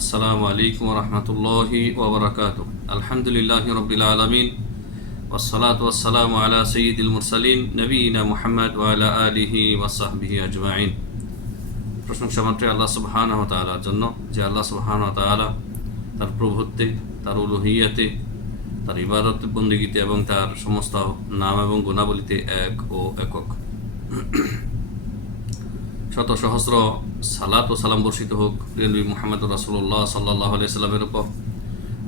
আসসালামু আলাইকুম রহমতুল্লাহি ওবরাকাত। আলহামদুলিল্লাহি রব্বিল আলামিন ওয়াসসালাতু ওয়াসসালামু আলা সাইয়্যিদিল মুরসালিন নবিয়িনা মুহাম্মদ ওয়া আলা আলিহি ওয়া সাহবিহি আজমাইন। প্রশংসা মাত্র আল্লাহ সুবহানাহু ওয়া তাআলার জন্য, যে আল্লাহ সুবহানাহু ওয়া তাআলা তার প্রভুত্বে, তার উলুহিয়াতে, তার ইবাদত বন্দেগীতে এবং তার সমস্ত নাম এবং গুণাবলীতে এক ও একক। শত সহস্র সালাত ও সালাম বর্ষিত হোক নবী মুহাম্মদ রাসূলুল্লাহ সাল্লাল্লাহু আলাইহি সাল্লামের উপর।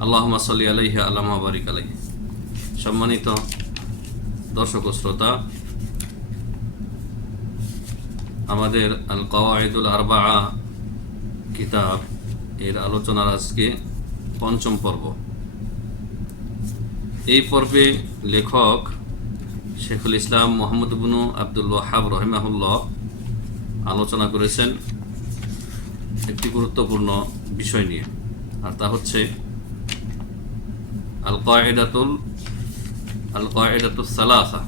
আল্লাহুম্মা সাল্লি আলাইহি আল্লাহুম্মা বারিক আলাইহি। সম্মানিত দর্শক ও শ্রোতা, আমাদের আল কাওয়াইদুল আরবাআ কিতাব এর আলোচনার আজকে পঞ্চম পর্ব। এই পর্বে লেখক শেখুল ইসলাম মুহাম্মদ ইবনু আব্দুল ওয়াহাব রাহিমাহুল্লাহ আলোচনা করেছেন একটি গুরুত্বপূর্ণ বিষয় নিয়ে, আর তা হচ্ছে আল কায়দাতুস সালাসা,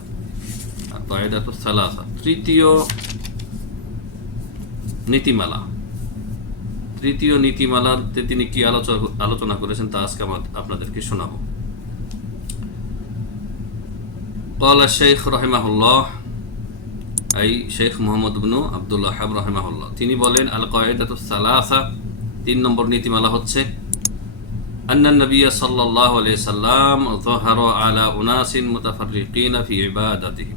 তৃতীয় নীতিমালাতে তিনি কি আলোচনা করেছেন তা আজকে আপনাদেরকে শোনাবো। ক্বালা শাইখ রাহিমাহুল্লাহ, শেখ মুহাম্মদ ইবনু আব্দুল ওয়াহাব রাহিমাহুল্লাহ, তিনি বলেন, আল কায়দাতুস সালাসা, 3 নম্বর নীতিমালা হচ্ছে আন্নান নবী সাল্লাল্লাহু আলাইহি সাল্লাম যাহারা আলা উনাসিন মুতাফাররিকিন ফি ইবাদাতিহি।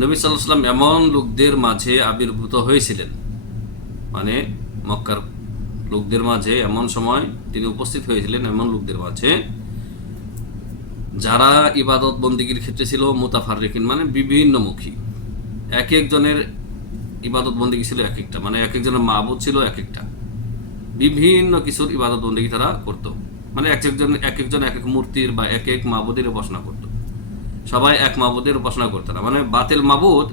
নবী সাল্লাল্লাহু আলাইহি সাল্লাম এমন লোকদের মাঝে আবির্ভূত হয়েছিলেন, মানে মক্কার লোকদের মাঝে এমন সময় তিনি উপস্থিত হয়েছিলেন এমন লোকদের মাঝে যারা ইবাদত বন্দিগির ক্ষেত্রে ছিল মুতাফাররিকিন, মানে বিভিন্নমুখী। এক একজনের ইবাদত বন্দিগি ছিল এক একটা, মানে এক একজনের মাবুদ ছিল এক একটা, বিভিন্ন কিছুর ইবাদত বন্দিগি তারা করত। মানে এক একজন এক এক মূর্তির বা এক এক মাবুদের উপাসনা করত। সবাই এক মাবুদের উপাসনা করতো না, মানে বাতিল মাবুদ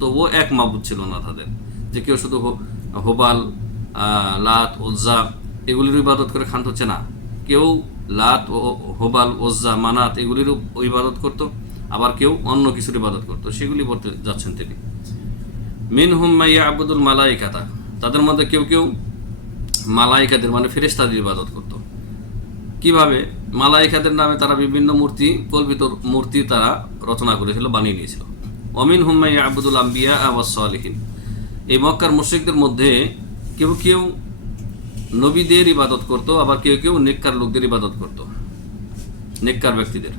তবুও এক মাবুদ ছিল না তাদের, যে কেউ শুধু হুবাল, লাত, উজ্জা এগুলির ইবাদত করে ক্ষান্ত হচ্ছে না। কেউ লাত ও হুবাল, উজ্জা, মানাত এগুলির ইবাদত করত, আবার কেউ অন্য কিছুর ইবাদত করত। সেগুলি বলতে যাচ্ছেন তিনি। মিনহুম মান ইয়াবুদুল মালাইকাতা, তাদের মধ্যে কেউ কেউ মালাইকাদের মানে ফেরেশতাদের ইবাদত করত। কিভাবে? মালাইকাদের নামে তারা বিভিন্ন কল্পিত মূর্তি তারা রচনা করেছিল, বানিয়ে নিয়েছিল। ওয়ামিনহুম মান ইয়াবুদুল আম্বিয়া ওয়াস সালিহিন, এই মক্কার মুশরিকদের মধ্যে কেউ কেউ নবীদের ইবাদত করত, আবার কেউ কেউ নেককার লোকদের ইবাদত করত, নেককার ব্যক্তিদের।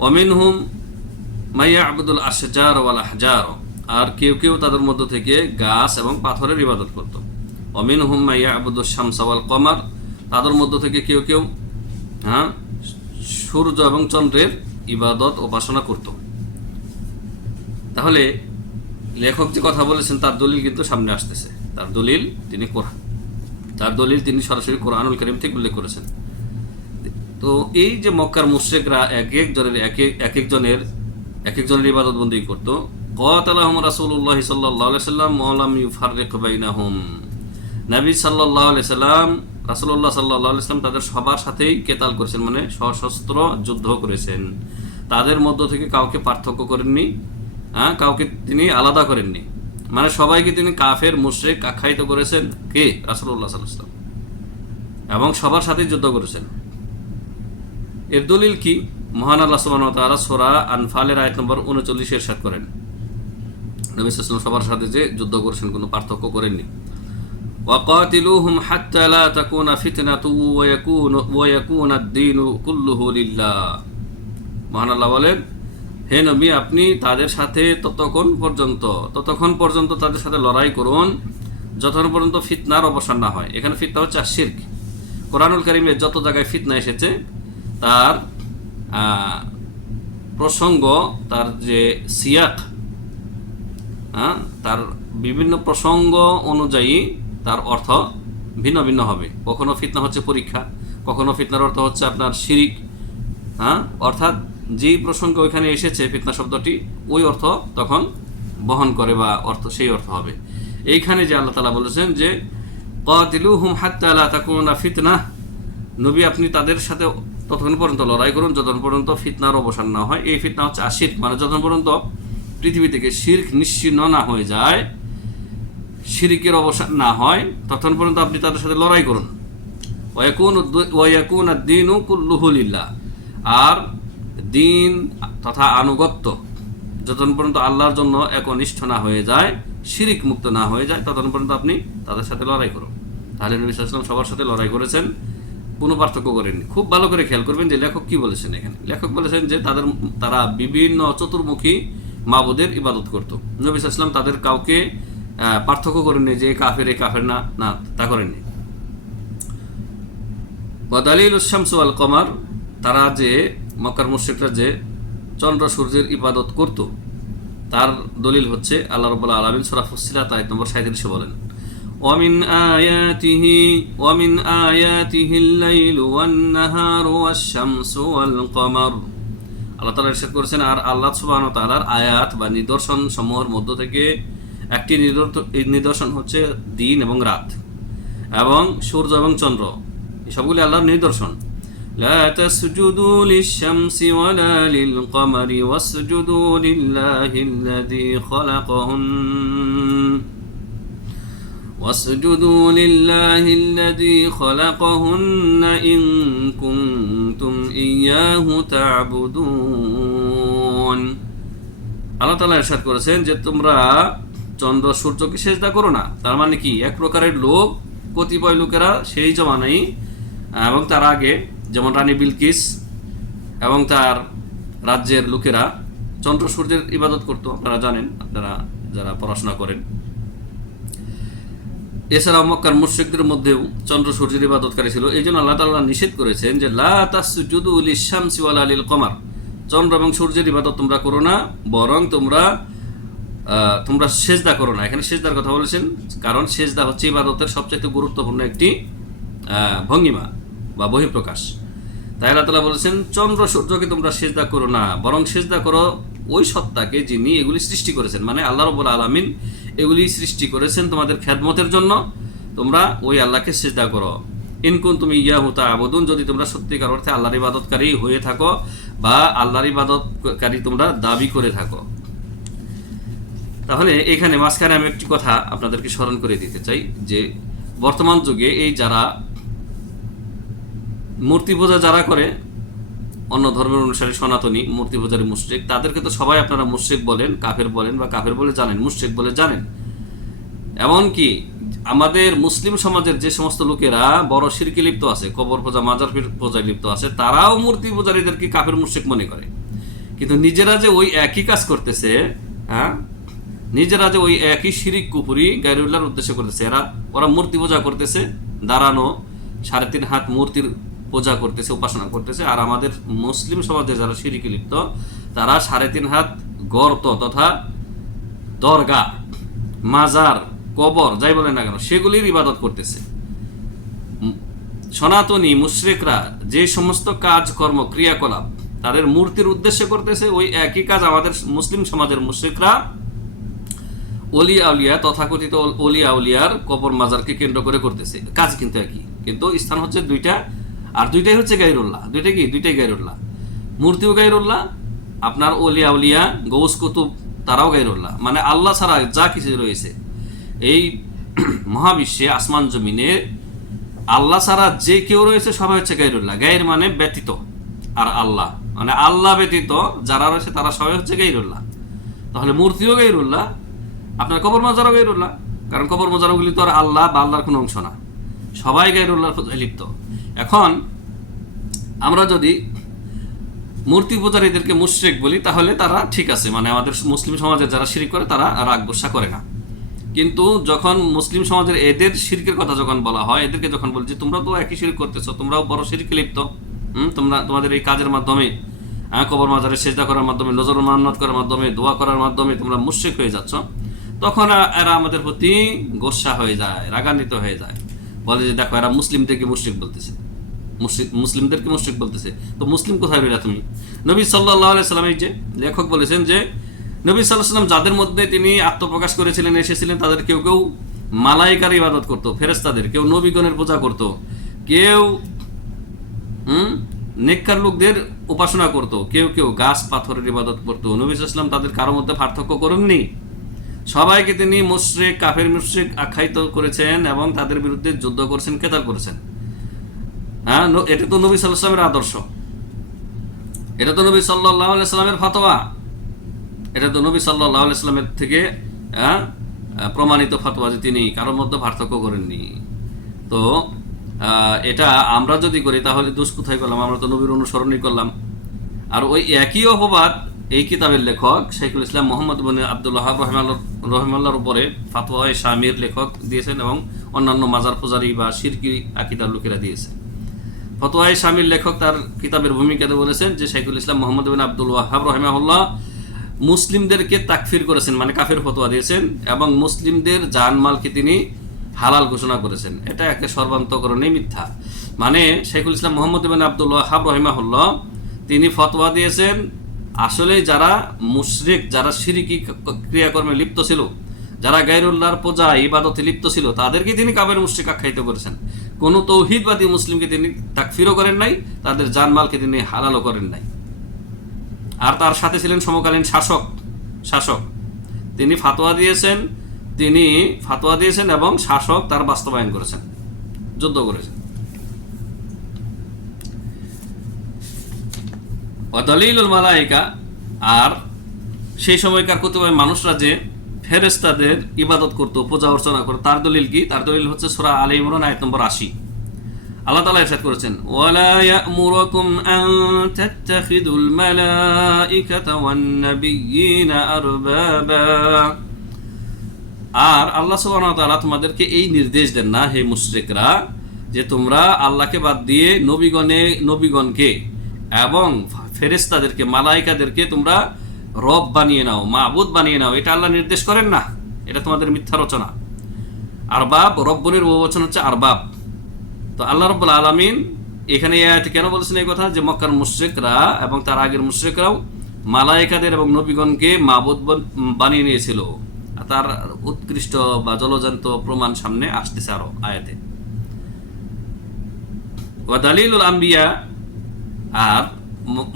ওয়ামিনহুম মান ইয়াবুদুল আশজার ওয়াল আহজার, আর কেউ কেউ তাদের মধ্য থেকে গাছ এবং পাথরের ইবাদত করত। ওয়ামিনহুম মান ইয়াবুদুশ শামসা ওয়াল কমার, তাদের মধ্য থেকে কেউ কেউ সূর্য এবং চন্দ্রের ইবাদত উপাসনা করত। তাহলে লেখক যে কথা বলেছেন তার দলিল কিন্তু সামনে আসতেছে। তার দলিল তিনি সরাসরি কোরআনুল কারীম থেকে উল্লেখ করেছেন। তো এই যে মক্কার মুশরিকরা এক একজনের ইবাদত বন্দেগী করত, ক্বাতালাহুম রাসূলুল্লাহ সাল্লাল্লাহু আলাইহি সাল্লাম ওয়া লাম ইউফাররিক বাইনাহুম, নবী সাল্লাল্লাহু আলাইহি সাল্লাম, রাসূলুল্লাহ সাল্লাল্লাহু আলাইহি সাল্লাম তাদের সবার সাথেই কেতাল করেছেন, মানে সশস্ত্র যুদ্ধ করেছেন। তাদের মধ্য থেকে কাউকে পার্থক্য করেননি, কাউকে তিনি আলাদা করেননি, মানে সবাইকে তিনি কাফের মুশরিক আখ্যায়িত করেছেন। কে? রাসূলুল্লাহ সাল্লাল্লাহু আলাইহি সাল্লাম, এবং সবার সাথেই যুদ্ধ করেছেন। এর দলিল কি? মহান আল্লাহ সুবহানাহু ওয়া তাআলা সূরা আনফালের আয়াত নম্বর 39 ইরশাদ করেন, নবী সাল্লাল্লাহু আলাইহি ওয়াসাল্লাম সবার সাথে যে যুদ্ধ করেছেন, কোনো পার্থক্য করেননি। ওয়াকাতিলুহুম হাত্তা লা তাকুনা ফিতনাতু ওয়া ইয়াকুনা আদ-দীনু কুল্লুহু লিল্লাহ। মহান আল্লাহ বলেন, হে নবী, আপনি তাদের সাথে ততক্ষণ পর্যন্ত তাদের সাথে লড়াই করুন যতক্ষণ পর্যন্ত ফিতনার অবসান না হয়। এখানে ফিতনা হচ্ছে শিরক। কোরআনুল কারীমে যত জায়গায় ফিতনা এসেছে তার প্রসঙ্গ, তার যে সিয়াক, তার বিভিন্ন প্রসঙ্গ অনুযায়ী তার অর্থ ভিন্ন ভিন্ন হবে। কখনো ফিতনা হচ্ছে পরীক্ষা, কখনো ফিতনার অর্থ হচ্ছে আপনার শিরিক। অর্থাৎ যেই প্রসঙ্গ ওইখানে এসেছে ফিতনা শব্দটি, ওই অর্থ তখন বহন করে বা সেই অর্থ হবে। এইখানে যে আল্লাহ তাআলা বলেছেন যে ক্বাতিলুহুম হাত্তা লা তাকুনা ফিতনা, নবী আপনি তাদের সাথে ততক্ষণ পর্যন্ত লড়াই করুন যতক্ষণ পর্যন্ত ফিতনার অবসান না হয়। এই ফিতনা হচ্ছে আশিরক, মানে যতক্ষণ পর্যন্ত পৃথিবী থেকে শিরক নিশ্চিহ্ন না হয়ে যায়, শিরিকের অবসান না হয় ততক্ষণ পর্যন্ত আপনি তাদের সাথে লড়াই করুন। ওয়ায়াকুন আদ-দীনু কুল্লুহু লিল্লাহ, আর দিন তথা আনুগত্য যতক্ষণ পর্যন্ত আল্লাহর জন্য একনিষ্ঠ না হয়ে যায়, শিরিক মুক্ত না হয়ে যায়, ততক্ষণ পর্যন্ত আপনি তাদের সাথে লড়াই করুন। তাহলে নবী সাল্লাল্লাহু আলাইহি ওয়াসাল্লাম সবার সাথে লড়াই করেছেন, কোনো পার্থক্য করেননি। খুব ভালো করে খেয়াল করবেন যে লেখক কি বলেছেন এখানে। লেখক বলেছেন যে তারা বিভিন্ন চতুর্মুখী মাবুদের ইবাদত করত। নবী সাল্লাল্লাহু আলাইহি ওয়াসাল্লাম তাদের কাউকে পার্থক্য করেননি যে কাফের এ কাফের না, না তা করেননি। ওয়াদালিলুশ শামস ওয়াল কমার, তারা যে মক্কার মুশরিকরা যে চন্দ্র সূর্যের ইবাদত করত তার দলিল হচ্ছে আল্লাহ রাব্বুল আলামিন সূরা ফুসসিলাত আয়াত নম্বর 37 বলেন, ওয়ামিন আয়াতিহিল লাইলু ওয়ান নাহারু ওয়াশ শামসু ওয়াল কমার। আল্লাহ তাআলা ইরশাদ করেছেন, আর আল্লাহ সুবহানাহু ওয়া তাআলার আয়াত বা নিদর্শন সমূহের মধ্য থেকে একটি নিদর্শন হচ্ছে দিন এবং রাত এবং সূর্য এবং চন্দ্র, সবগুলি আল্লাহর নিদর্শন। লা তাসজুদু লিশ-শামসি ওয়ালা লিল-কমারি ওয়াসজুদু লিল্লাহিল্লাযী খালাকাহুন واسجدوا لله الذي خلقهن إن كنتم إياه تعبدون। আল্লাহ তাআলা ইরশাদ করেছেন যে তোমরা চন্দ্র সূর্যকে সিজদা করো না। তার মানে কি, এক প্রকারের লোক, কতিপয় লোকেরা সেই জমানায় এবং তার আগে, যেমন রানী বিলকিস এবং তার রাজ্যের লোকেরা চন্দ্র সূর্যের ইবাদত করতো। আপনারা জানেন, আপনারা যারা পড়াশোনা করেন। এছাড়াও মক্কার মুশরিকদের মধ্যেও চন্দ্র সূর্যের ইবাদতকারী ছিল। এই জন্য আল্লাহ তাআলা নিষেধ করেছেন যে লা তাসজুদু লিশ-শামসি ওয়ালা লিল-কমার, চন্দ্র এবং সূর্যের ইবাদত তোমরা করো না, বরং তোমরা সেজদা করো না। এখানে সেজদার কথা বলেছেন, কারণ সেজদা হচ্ছে ইবাদতের সবচেয়ে গুরুত্বপূর্ণ একটি ভঙ্গিমা বা বহিঃপ্রকাশ। তাই আল্লাহ তাআলা বলেছেন চন্দ্র সূর্যকে তোমরা সেজদা করো না, বরং সেজদা করো ওই সত্তাকে যিনি এগুলি সৃষ্টি করেছেন। মানে আল্লাহ রাব্বুল আলামিন এগুলি সৃষ্টি করেছেন তোমাদের খেদমতের জন্য, তোমরা ওই আল্লাহকে সিজদা করো। ইন কুনতুম ইয়াহু তা'বুদুন, যদি তোমরা সত্যিকার অর্থে আল্লাহর ইবাদতকারী হয়ে থাকো বা আল্লাহর ইবাদতকারী তোমরা দাবি করে থাকো। তাহলে এখানে মাঝখানে আমি একটি কথা আপনাদেরকে স্মরণ করে দিতে চাই যে বর্তমান যুগে এই যারা মূর্তি পূজা যারা করে, অন্য ধর্মের অনুসারী সনাতনী মূর্তি পূজারী মুশরিক, তাদেরকে তো সবাই আপনারা মুশরিক বলেন, কাফের বলেন বা কাফের বলে জানেন, মুশরিক বলে জানেন। এমনকি আমাদের মুসলিম সমাজের যে সমস্ত লোকেরা বড় শিরকে লিপ্ত আছে, কবর পূজা, মাজার পূজায় লিপ্ত আছে, তারাও মূর্তি পূজারীদেরকে কাফের মুশরিক মনে করে। কিন্তু নিজেরা যে ওই একই কাজ করতেছে, হ্যাঁ, নিজেরা যে ওই একই শিরিক কুফরি গায়রুল্লাহর উদ্দেশ্য করতেছে, ওরা মূর্তি পূজা করতেছে, দাঁড়ানো 3.5 হাত মূর্তির পূজা করতেছে, উপাসনা করতেছে। আর আমাদের মুসলিম সমাজে যারা শিরকে লিপ্ত, তারা 3.5 হাত গর্ত তথা দরগা, মাজার, কবর যাই বলেন না কেন, সেগুলির ইবাদত করতেছে। সনাতনী মুশরিকরা যে সমস্ত কাজকর্ম ক্রিয়াকলাপ তাদের মূর্তির উদ্দেশ্যে করতেছে, ওই একই কাজ আমাদের মুসলিম সমাজের মুশরিকরা ওলি আউলিয়া, তথাকথিত ওলি আউলিয়ার কবর মাজারকে কেন্দ্র করে করতেছে। কাজ কিন্তু একই, কিন্তু স্থান হচ্ছে দুইটা, আর দুইটাই হচ্ছে গায়রুল্লাহ। দুইটাই গায়রুল্লাহ। মূর্তিও গায়রুল্লাহ, আপনার ওলি আউলিয়া, গৌস কুতুব তারাও গায়রুল্লাহ। মানে আল্লাহ ছাড়া যা কিছু রয়েছে এই মহাবিশ্বে, আসমান জমিনে, আল্লাহ ছাড়া যে কেউ রয়েছে সবাই হচ্ছে গায়রুল্লাহ। গায়ের মানে ব্যতীত, আর আল্লাহ মানে আল্লাহ ব্যতীত যারা রয়েছে তারা সবাই হচ্ছে গায়রুল্লাহ। তাহলে মূর্তিও গায়রুল্লাহ, আপনার কবর মাজারও গায়রুল্লাহ, কারণ কবর মাজারগুলি তো আর আল্লাহ বা আল্লাহর কোনো অংশ না, সবাই গায়রুল্লাহর পূজায় লিপ্ত। এখন আমরা যদি মূর্তি পূজারীদেরকে মুশরিক বলি তাহলে তারা ঠিক আছে, মানে আমাদের মুসলিম সমাজে যারা শিরক করে তারা রাগ গোসা করে না। কিন্তু যখন মুসলিম সমাজের এদের শিরকের কথা যখন বলা হয়, এদেরকে যখন বলছি তোমরা তো একই শিরক করতেছো, তোমরাও বড় শিরকে লিপ্ত, তোমাদের এই কাজের মাধ্যমে, কবর মাজারে সেজদা করার মাধ্যমে, নজর মান্নাত করার মাধ্যমে, দোয়া করার মাধ্যমে তোমরা মুশরিক হয়ে যাচ্ছ, তখন এরা আমাদের প্রতি গোসা হয়ে যায়, রাগান্বিত হয়ে যায়, বলে যে দেখো এরা মুসলিমদেরকে মুশরিক বলতেছে, মুসলিমদেরকে মুশরিক বলতেছে। তো মুসলিম কোথায় রইলা তুমি? নবী সাল্লাল্লাহু আলাইহি সাল্লাম, এই যে লেখক বলেছেন যে নবী সাল্লাল্লাহু আলাইহি সাল্লাম যাদের মধ্যে তিনি আত্মপ্রকাশ করেছিলেন, এসেছিলেন, তাদের কেউ কেউ মালাইকার ইবাদত করতো, ফেরেশতাদের, কেউ নবীগণের পূজা করতো, কেউ নেককার লোকদের উপাসনা করতো, কেউ কেউ গাছ পাথরের ইবাদত করতো। নবী সাল্লাল্লাহু আলাইহি সাল্লাম তাদের কারোর মধ্যে পার্থক্য করেননি, সবাইকে তিনি মুশরিক, কাফের মুশরিক আখ্যায়িত করেছেন এবং তাদের বিরুদ্ধে যুদ্ধ করেছেন, কেতাল করেছেন। হ্যাঁ, এটা তো নবী সাল্লাল্লাহু আলাইহি ওয়াসাল্লামের আদর্শ, এটা তো নবী সাল্লাল্লাহু আলাইহি ওয়াসাল্লামের ফতোয়া, এটা তো নবী সাল্লাল্লাহু আলাইহি ওয়াসাল্লামের থেকে প্রমাণিত ফতোয়া যে তিনি কারোর মধ্যে পার্থক্য করেননি। তো এটা আমরা যদি করি তাহলে দোষ কোথায় করলাম? আমরা তো নবীর অনুসরণই করলাম। আর ওই একই অপবাদ এই কিতাবের লেখক শাইখুল ইসলাম মুহাম্মদ ইবনে আব্দুল ওয়াহাব রহিমাহুল্লাহর উপরে ফাতওয়ায়ে শামির লেখক দিয়েছেন এবং অন্যান্য মাজার পূজারী বা শিরকি আকীদার লোকেরা দিয়েছে। ফতোয়ায়ে শামির লেখক তার কিতাবের ভূমিকাতে বলেছেন যে শাইখুল ইসলাম মুহাম্মদ ইবনে আব্দুল ওয়াহাব রহিমাহুল্লাহ মুসলিমদেরকে তাকফির করেছেন, মানে কাফের ফতোয়া দিয়েছেন, এবং মুসলিমদের জানমালকে তিনি হালাল ঘোষণা করেছেন। এটা একে সর্বান্তকরণে মিথ্যা। মানে শাইখুল ইসলাম মুহাম্মদ ইবনে আব্দুল ওয়াহাব রহিমাহুল্লাহ তিনি ফতোয়া দিয়েছেন আসলে যারা মুশরিক, যারা শিরকি ক্রিয়াকর্মে লিপ্ত ছিল, যারা গায়রুল্লাহর পূজা ইবাদতে লিপ্ত ছিল, তাদেরকে তিনি কাফের মুশরিক আখ্যায়িত করেছেন। কোন তৌহিদবাদী মুসলিমকে তিনি তাকফিরও করেন নাই, তাদের জানমালকে তিনি হালালও করেন নাই। আর তার সাথে ছিলেন সমকালীন শাসক তিনি ফাতোয়া দিয়েছেন এবং শাসক তার বাস্তবায়ন করেছেন, যুদ্ধ করেছেন। দলিলুল মালায়েকা, আর সেই সময়কার কতিপয় মানুষরা যে ফেরেশতাদের ইবাদত করত, পূজা অর্চনা করত, তার দলিল কি? তার দলিল হচ্ছে সূরা আলে ইমরান আয়াত নম্বর 80। আল্লাহ তাআলা ইরশাদ করেছেন, ওয়ালা ইয়া'মুরুকুম আন তাত্তাখিদুল মালাইকাতা ওয়ান নাবিয়্যিনা আরবাবা। আর আল্লাহ সুবহানাহু ওয়া তাআলা তোমাদেরকে এই নির্দেশ দেন না, হে মুশরিকরা, যে তোমরা আল্লাহকে বাদ দিয়ে নবীগণকে এবং ফেরেশতাদেরকে, মালাইকাদেরকে তোমরা রব বানিয়ে নাও, মাবুদ বানিয়ে নাও। এটা আল্লাহ নির্দেশ করেন না, এটা তোমাদের মিথ্যা রচনা। আরবাব, রব্বনের বহুবচন হচ্ছে আরবাব। তো আল্লাহ রাব্বুল আলামিন এখানে এই আয়াতে কেন বলেছেন এই কথা? যে মক্কার মুশরিকরা এবং তার আগের মুশরিকরাও মালায়েকাদের এবং নবীগণকে মাবুদ বানিয়ে নিয়েছিল। তার উৎকৃষ্ট বা জলজান্ত প্রমাণ সামনে আসতেছে আরো আয়াতে। ওয়া দালিলুল আম্বিয়া, আর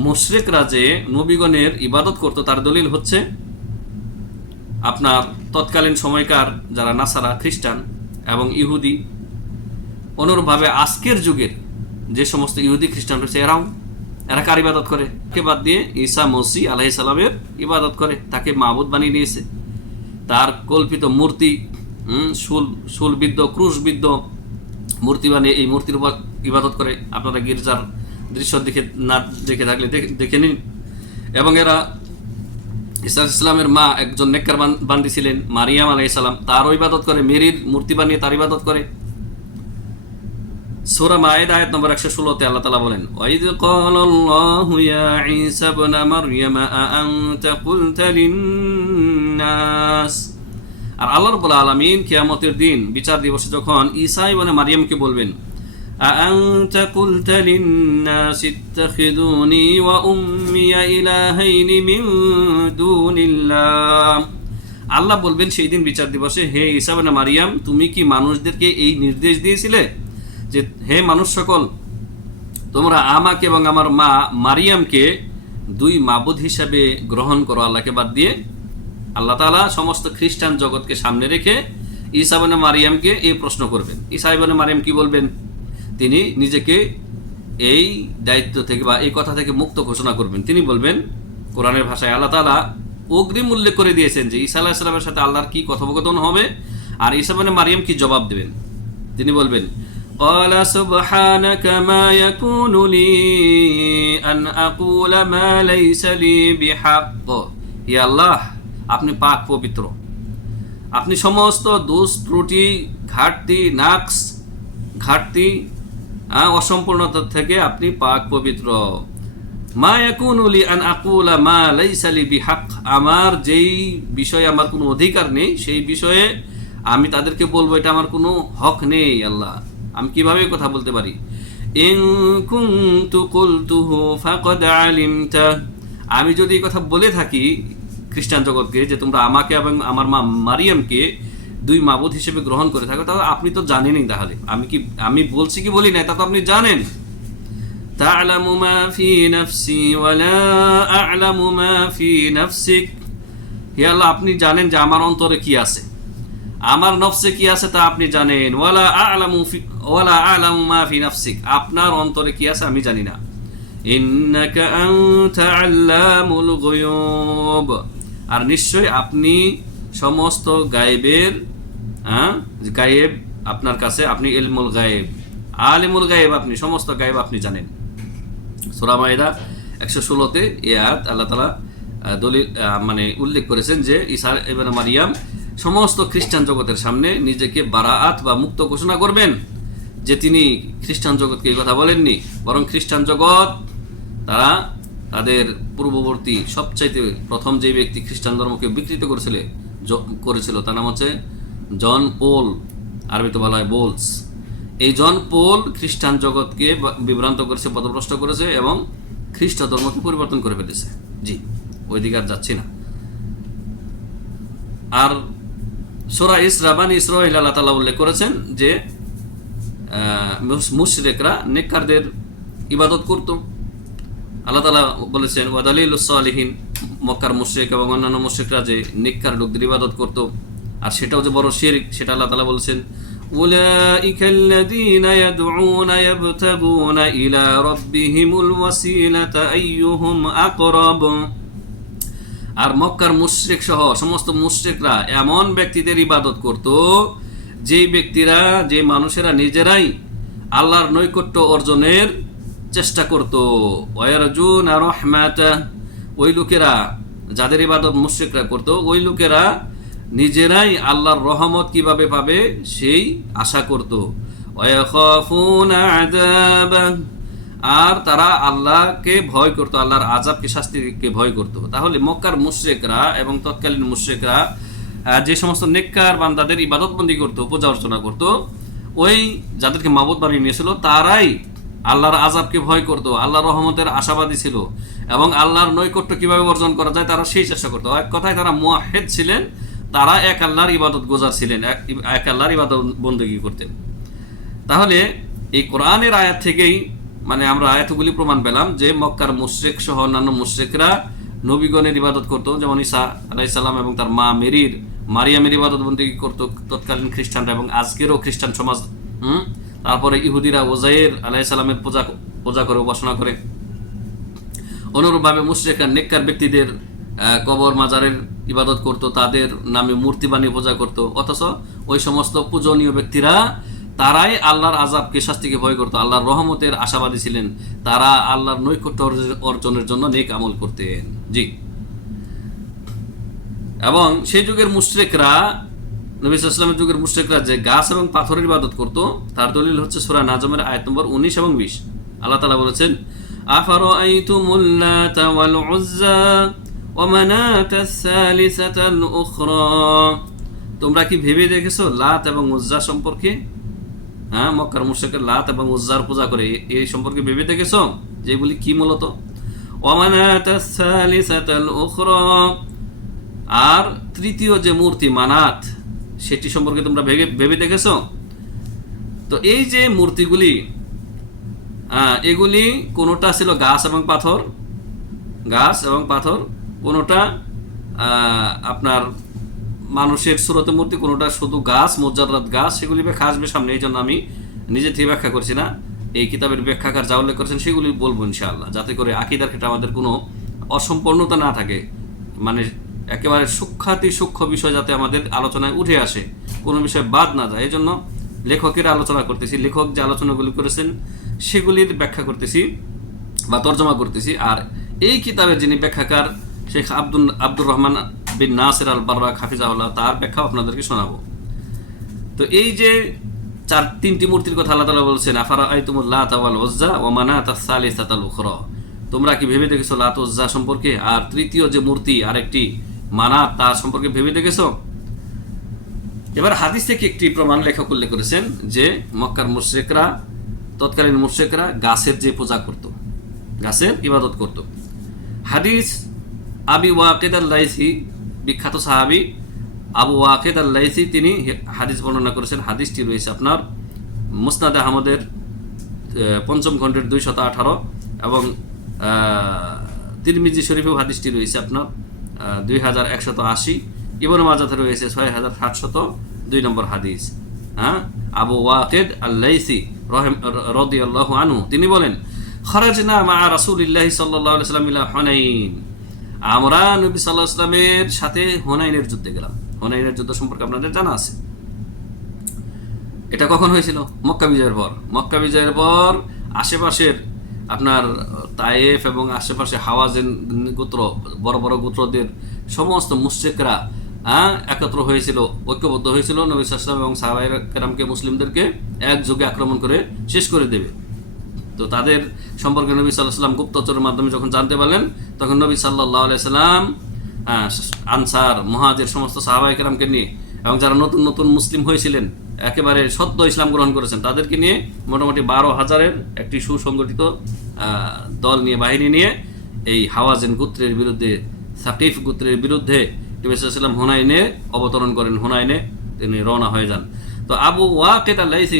মুশরিকরা যে নবীগণের ইবাদত করত তার দলিল হচ্ছে আপনার তৎকালীন সময়কার যারা নাসারা, খ্রিস্টান এবং ইহুদি, অনুরূপভাবে আজকের যুগের যে সমস্ত ইহুদি খ্রিস্টান রয়েছে এরা কার ইবাদত করে? কে বাদ দিয়ে ঈসা মসিহ আলাইহিস সালামের ইবাদত করে, তাকে মাবুদ বানিয়ে নিয়েছে। তার কল্পিত মূর্তি, শুলবিদ্ধ, ক্রুশবিদ্ধ মূর্তি বানিয়ে এই মূর্তির উপর ইবাদত করে। আপনারা গির্জার দৃশ্য দেখে থাকলে দেখে নিন। এবং এরা ঈসা ইসলামের মা একজন নেককার বান্দি ছিলেন, মারিয়াম আলাইহিস সালাম, তারও ইবাদত করে, মেরির মূর্তি বানিয়ে তার ইবাদত করে। সূরা মায়েদা আয়াত নম্বর 116 তে আল্লাহ তাআলা বলেন, ওয়াইদ ক্বালাল্লাহু ইয়া ঈসা ইবনে মারইয়াম আনতা কুলতা লিন-নাস। আর আল্লাহ রাব্বুল আলামিন কিয়ামতের দিন বিচার দিবসে যখন ঈসা ইবনে মারইয়ামকে বলবেন, আনতা কুলতা লিন-নাস ইত্তাখিযুনি ওয়া উম্মি ইলাহাইনি মিন দুনিল্লাহ। আল্লাহ বলবেন সেই দিন বিচার দিবসে, হে ঈসা ইবনে মারইয়াম, তুমি কি মানুষদেরকে এই নির্দেশ দিয়েছিলে যে হে মানুষ সকল, তোমরা আমাকে এবং আমার মা মারিয়ামকে দুই মাবুদ হিসাবে গ্রহণ করো আল্লাহকে বাদ দিয়ে? আল্লাহ তাআলা সমস্ত খ্রিস্টান জগৎকে সামনে রেখে ঈসা ইবনে মারইয়ামকে এই প্রশ্ন করবেন। ঈসা ইবনে মারইয়াম কি বলবেন? তিনি নিজেকে এই দায়িত্ব থেকে বা এই কথা থেকে মুক্ত ঘোষণা করবেন। তিনি বলবেন, কোরআনের ভাষায় আল্লাহ তাআলা অগ্রিম উল্লেখ করে দিয়েছেন যে ঈসা আলাইহিস সালামের সাথে আল্লাহর কি কথোপকথন হবে আর ঈসা ইবনে মারইয়াম কি জবাব দেবেন। তিনি বলবেন, قال سبحانك ما يكون لي أن أقول ما ليس لي بحق। হে আল্লাহ, আপনি পাক পবিত্র, আপনি সমস্ত দোষ ত্রুটি, ঘাটতি অসম্পূর্ণতা থেকে আপনি পাক পবিত্র। মা ইয়াকুনু লি আন আকুলা মা লাইসা লি বিহাক, আমার যেই বিষয়ে আমার কোনো অধিকার নেই সেই বিষয়ে আমি তাদেরকে বলবো, এটা আমার কোনো হক নেই। আল্লাহ, আমি কিভাবে কথা বলতে পারি? ইন কুনতু কুলতুহু ফাকাদ আলিমতা, আমি যদি এই কথা বলে থাকি খ্রিস্টান জগৎকে যে তোমরা আমাকে এবং আমার মা মারিয়ামকে দুই মাবুদ হিসেবে গ্রহণ করে থাকো, তাহলে আপনি তো জানেনই। তাহলে আমি বলছি কি বলি না তা তো আপনি জানেন। তা'লামু মা ফি নাফসি ওয়া লা আ'লামু মা ফি নাফসিক, হে আল্লাহ, আপনি জানেন যে আমার অন্তরে কি আছে, আমার নফসে কি আছে তা আপনি জানেন। ওয়ালা আ'লামু মা ফি নাফসিক, আপনার অন্তরে কি আছে আমি জানি না। ইন্নাকা আনতা আল্লামুল গুয়ুব, আর নিশ্চয় আপনি সমস্ত গায়েবের গায়েব আপনার কাছে, আপনি ইলমুল গায়েব, আলিমুল গায়েব, আপনি সমস্ত গায়েব আপনি জানেন। সূরা মাইদা 116-তে এই আয়াত আল্লাহ তাআলা দলিল মানে উল্লেখ করেছেন যে ঈসা ইবনে মারিয়াম সমস্ত খ্রিস্টান জগতের সামনে নিজেকে বারাআত বা মুক্ত ঘোষণা করবেন, যে তিনি খ্রিস্টান জগৎকে এই কথা বলেননি, বরং খ্রিস্টান জগৎ তারা তাদের পূর্ববর্তী সবচাইতে প্রথম যে ব্যক্তি খ্রিস্টান ধর্মকে বিকৃত করেছিল তার নাম হচ্ছে জন পোল, আরবিতে বলা হয় বোলস। এই জন পোল খ্রিস্টান জগৎকে বিভ্রান্ত করেছে, পথভ্রষ্ট করেছে এবং খ্রিস্ট ধর্মকে পরিবর্তন করে ফেলেছে। জি, ওই দিকে আর যাচ্ছি না। আর সূরা ইসরা, বানী ইসরাঈল আল্লাহ তাআলা উল্লেখ করেছেন যে মুশরিকরা নেককারদের ইবাদত করত। আল্লাহ তাআলা বলেছেন ওয়াদালিলুস সালিহিন, মক্কার মুশরিক এবং অন্যান্য মুশরিকরা যে নেককার লোকদের ইবাদত করত, আর সেটাও যে বড় শিরক, সেটা আল্লাহ তাআলা বলেছেন উলাইকাল্লাযীনা ইয়াদউনা ইয়াবতাগুনা ইলা রাব্বিহিমুল ওয়াসিলাতা আইয়ুহুম আকরাব। আর মক্কার মুশরিক সহ সমস্ত মুশরিকরা এমন ব্যক্তিদের ইবাদত করত যে ব্যক্তিরা, যে মানুষেরা নিজেরাই আল্লাহর নৈকট্য অর্জনের চেষ্টা করত। ওয়ারজুনা রাহমাতা, ওই লোকেরা যাদের ইবাদত মুশরিকরা করত, ওই লোকেরা নিজেরাই আল্লাহর রহমত কিভাবে পাবে সেই আশা করত। ওয়াখাফুনা আযাবা, আর তারা আল্লাহকে ভয় করত, আল্লাহর আযাবকে, শাস্তিকে ভয় করত। তাহলে মক্কার মুশরিকরা এবং তৎকালীন মুশরিকরা যে সমস্ত নেককার বান্দাদের ইবাদত বন্দি করত, পূজা অর্চনা করত, ওই যাদেরকে মাবুদ বানিয়ে নিয়েছিল তারাই আল্লাহর আযাবকে ভয় করত, আল্লাহর রহমতের আশাবাদী ছিল এবং আল্লাহর নৈকট্য কিভাবে অর্জন করা যায় তারা সেই চেষ্টা করত। এক কথায় তারা মুওয়াহ্হিদ ছিলেন, তারা এক আল্লাহর ইবাদত গোজার ছিলেন, এক আল্লাহর ইবাদত বন্দেগী করতেন। তাহলে এই কোরআনের আয়াত থেকেই মানে আমরা এতগুলি প্রমাণ পেলাম যে মক্কার মুশরিক সহ অন্যান্য মুশরিকরা নবীগণের ইবাদত করত, যেমন ঈসা আলাইহিস সালাম এবং তার মা মারিয়ামের ইবাদত বন্দেগী করত তৎকালীন খ্রিস্টানরা এবং আজকেরও খ্রিস্টান সমাজ। তারপরে ইহুদিরা ওজাইর আলাইহিস সালামের পূজা করে, উপাসনা করে। অনুরূপভাবে মুশরিকরা নেককার ব্যক্তিদের কবর মাজারের ইবাদত করত, তাদের নামে মূর্তি বানিয়ে পূজা করত। অথচ ওই সমস্ত পূজনীয় ব্যক্তিরা তারাই আল্লাহর আযাবকে, শাস্তিকে ভয় করত, আল্লাহর রহমতের আশাবাদী ছিলেন, তারা আল্লাহর নৈকট্য অর্জনের জন্য নেক আমল করতেন। জি, এবং সেই যুগের মুশরিকরা, নবী সাল্লাল্লাহু আলাইহি ওয়াসাল্লামের যুগের মুশরিকরা যে গাছ এবং পাথরের ইবাদত করত তার দলিল হচ্ছে সূরা নাজমের আয়াত নম্বর 19 এবং 20। আল্লাহ তাআলা বলেছেন আফারাআইতুমুল লাতা ওয়াল উজ্জা ওয়া মানাতাস সালিসাতাল উখরা, তোমরা কি ভেবে দেখেছো লাত এবং উজ্জা সম্পর্কে? মক্কার মুশরিকরা লাত এবং উজ্জার পূজা করে, এই সম্পর্কে ভেবে দেখেছো যেগুলি কি মূলত? ওয়া মানাতাস সালিসাতাল উখরা, আর তৃতীয় যে মূর্তি মানাত সেটি সম্পর্কে তোমরা ভেবে দেখেছো? তো এই যে মূর্তিগুলি, এগুলি কোনোটা ছিল গাছ এবং পাথর, কোনোটা আপনার মানুষের সুরতে মূর্তি, কোনোটা শুধু গাছ, মুজাররাদ গাছ। সেগুলি ব্যাখ্যা আসবে সামনে, এই জন্য আমি নিজে থেকে ব্যাখ্যা করছি না, এই কিতাবের ব্যাখ্যাকার যা উল্লেখ করেছেন সেগুলি বলবো ইনশাআল্লাহ, যাতে করে আকীদার ক্ষেত্রে আমাদের কোনো অসম্পূর্ণতা না থাকে, মানে একেবারে সূক্ষ্ম বিষয় যাতে আমাদের আলোচনায় উঠে আসে, কোনো বিষয় বাদ না যায়। এই জন্য লেখকের আলোচনা করতেছি, লেখক যে আলোচনাগুলি করেছেন সেগুলির ব্যাখ্যা করতেছি বা তর্জমা করতেছি। আর এই কিতাবের যিনি ব্যাখ্যাকার শেখ আব্দুর রহমান বিন নাসির আল বাররাক হাফিজাহুল্লাহ, তার ব্যাখ্যা আপনাদেরকে শোনাবো। তো এই যে তিনটি মূর্তির কথা আল্লাহ তাআলা বলছেন আফারাআইতুমুল লাতা ওয়াল উজ্জা ওয়া মানাতাস সালিসাতাল উখরা, তোমরা কি ভেবে দেখেছো লাত উজ্জা সম্পর্কে, আর তৃতীয় যে মূর্তি আরেকটি মানাত তার সম্পর্কে ভেবে দেখেছো? এবার হাদিস থেকে একটি প্রমাণ লেখক উল্লেখ করেছেন যে মক্কার মুশরিকরা, তৎকালীন মুশরিকরা গাছের যে পূজা করত, গাছের ইবাদত করত। হাদিস আবি ওয়াকিদ আল-লাইসি, বিখ্যাত সাহাবী আবু ওয়াকিদ আল-লাইসি, তিনি হাদিস বর্ণনা করেছেন। হাদিসটি রয়েছে আপনার মুসনাদ আহমদের 5ম খণ্ডের 218 এবং তিরমিজি শরীফেও হাদিসটি রয়েছে আপনার 2180, ইবনে মাজাতে রয়েছে 6702 নম্বর হাদিস। হ্যাঁ, আবু ওয়াকিদ আল-লাইসি রাদিয়াল্লাহু আনহু তিনি বলেন, খরাজনা মা রাসূলিল্লাহি সাল্লাল্লাহু আলাইহি ওয়াসাল্লাম ইলা হুনাইন, আমরা নবী সাল্লাল্লাহু আলাইহি ওয়াসাল্লামের সাথে হুনাইনের যুদ্ধে গেলাম। হুনাইনের যুদ্ধ সম্পর্কে আপনাদের জানা আছে। এটা কখন হয়েছিল? মক্কা বিজয়ের পর। মক্কা বিজয়ের পর আশেপাশের আপনার তায়েফ এবং আশেপাশে হাওয়াজেন গোত্র, বড় বড় গোত্রদের সমস্ত মুশরিকরা একত্র হয়েছিল, ঐক্যবদ্ধ হয়েছিল নবী সাল্লাল্লাহু আলাইহি ওয়াসাল্লাম এবং সাহাবায়ে কেরামকে, মুসলিমদেরকে একযোগে আক্রমণ করে শেষ করে দেবে। তো তাদের সম্পর্কে নবী সাল্লাল্লাহু আলাইহি ওয়াসাল্লাম গুপ্তচরের মাধ্যমে যখন জানতে পারলেন, তখন নবী সাল্লাল্লাহু আলাইহি ওয়াসাল্লাম আনসার, মুহাজির সমস্ত সাহাবায়ে কেরামকে নিয়ে এবং যারা নতুন নতুন মুসলিম হয়েছিলেন, একেবারে সদ্য ইসলাম গ্রহণ করেছেন, তাদেরকে নিয়ে মোটামুটি 12,000-এর একটি সুসংগঠিত দল নিয়ে, বাহিনী নিয়ে এই হাওয়াজেন গোত্রের বিরুদ্ধে, সাকিফ গোত্রের বিরুদ্ধে নবী সাল্লাল্লাহু আলাইহি ওয়াসাল্লাম হুনাইনে অবতরণ করেন। হুনাইনে তিনি রওনা হয়ে যান। তো আবু ওয়াকিদ আল-লাইসি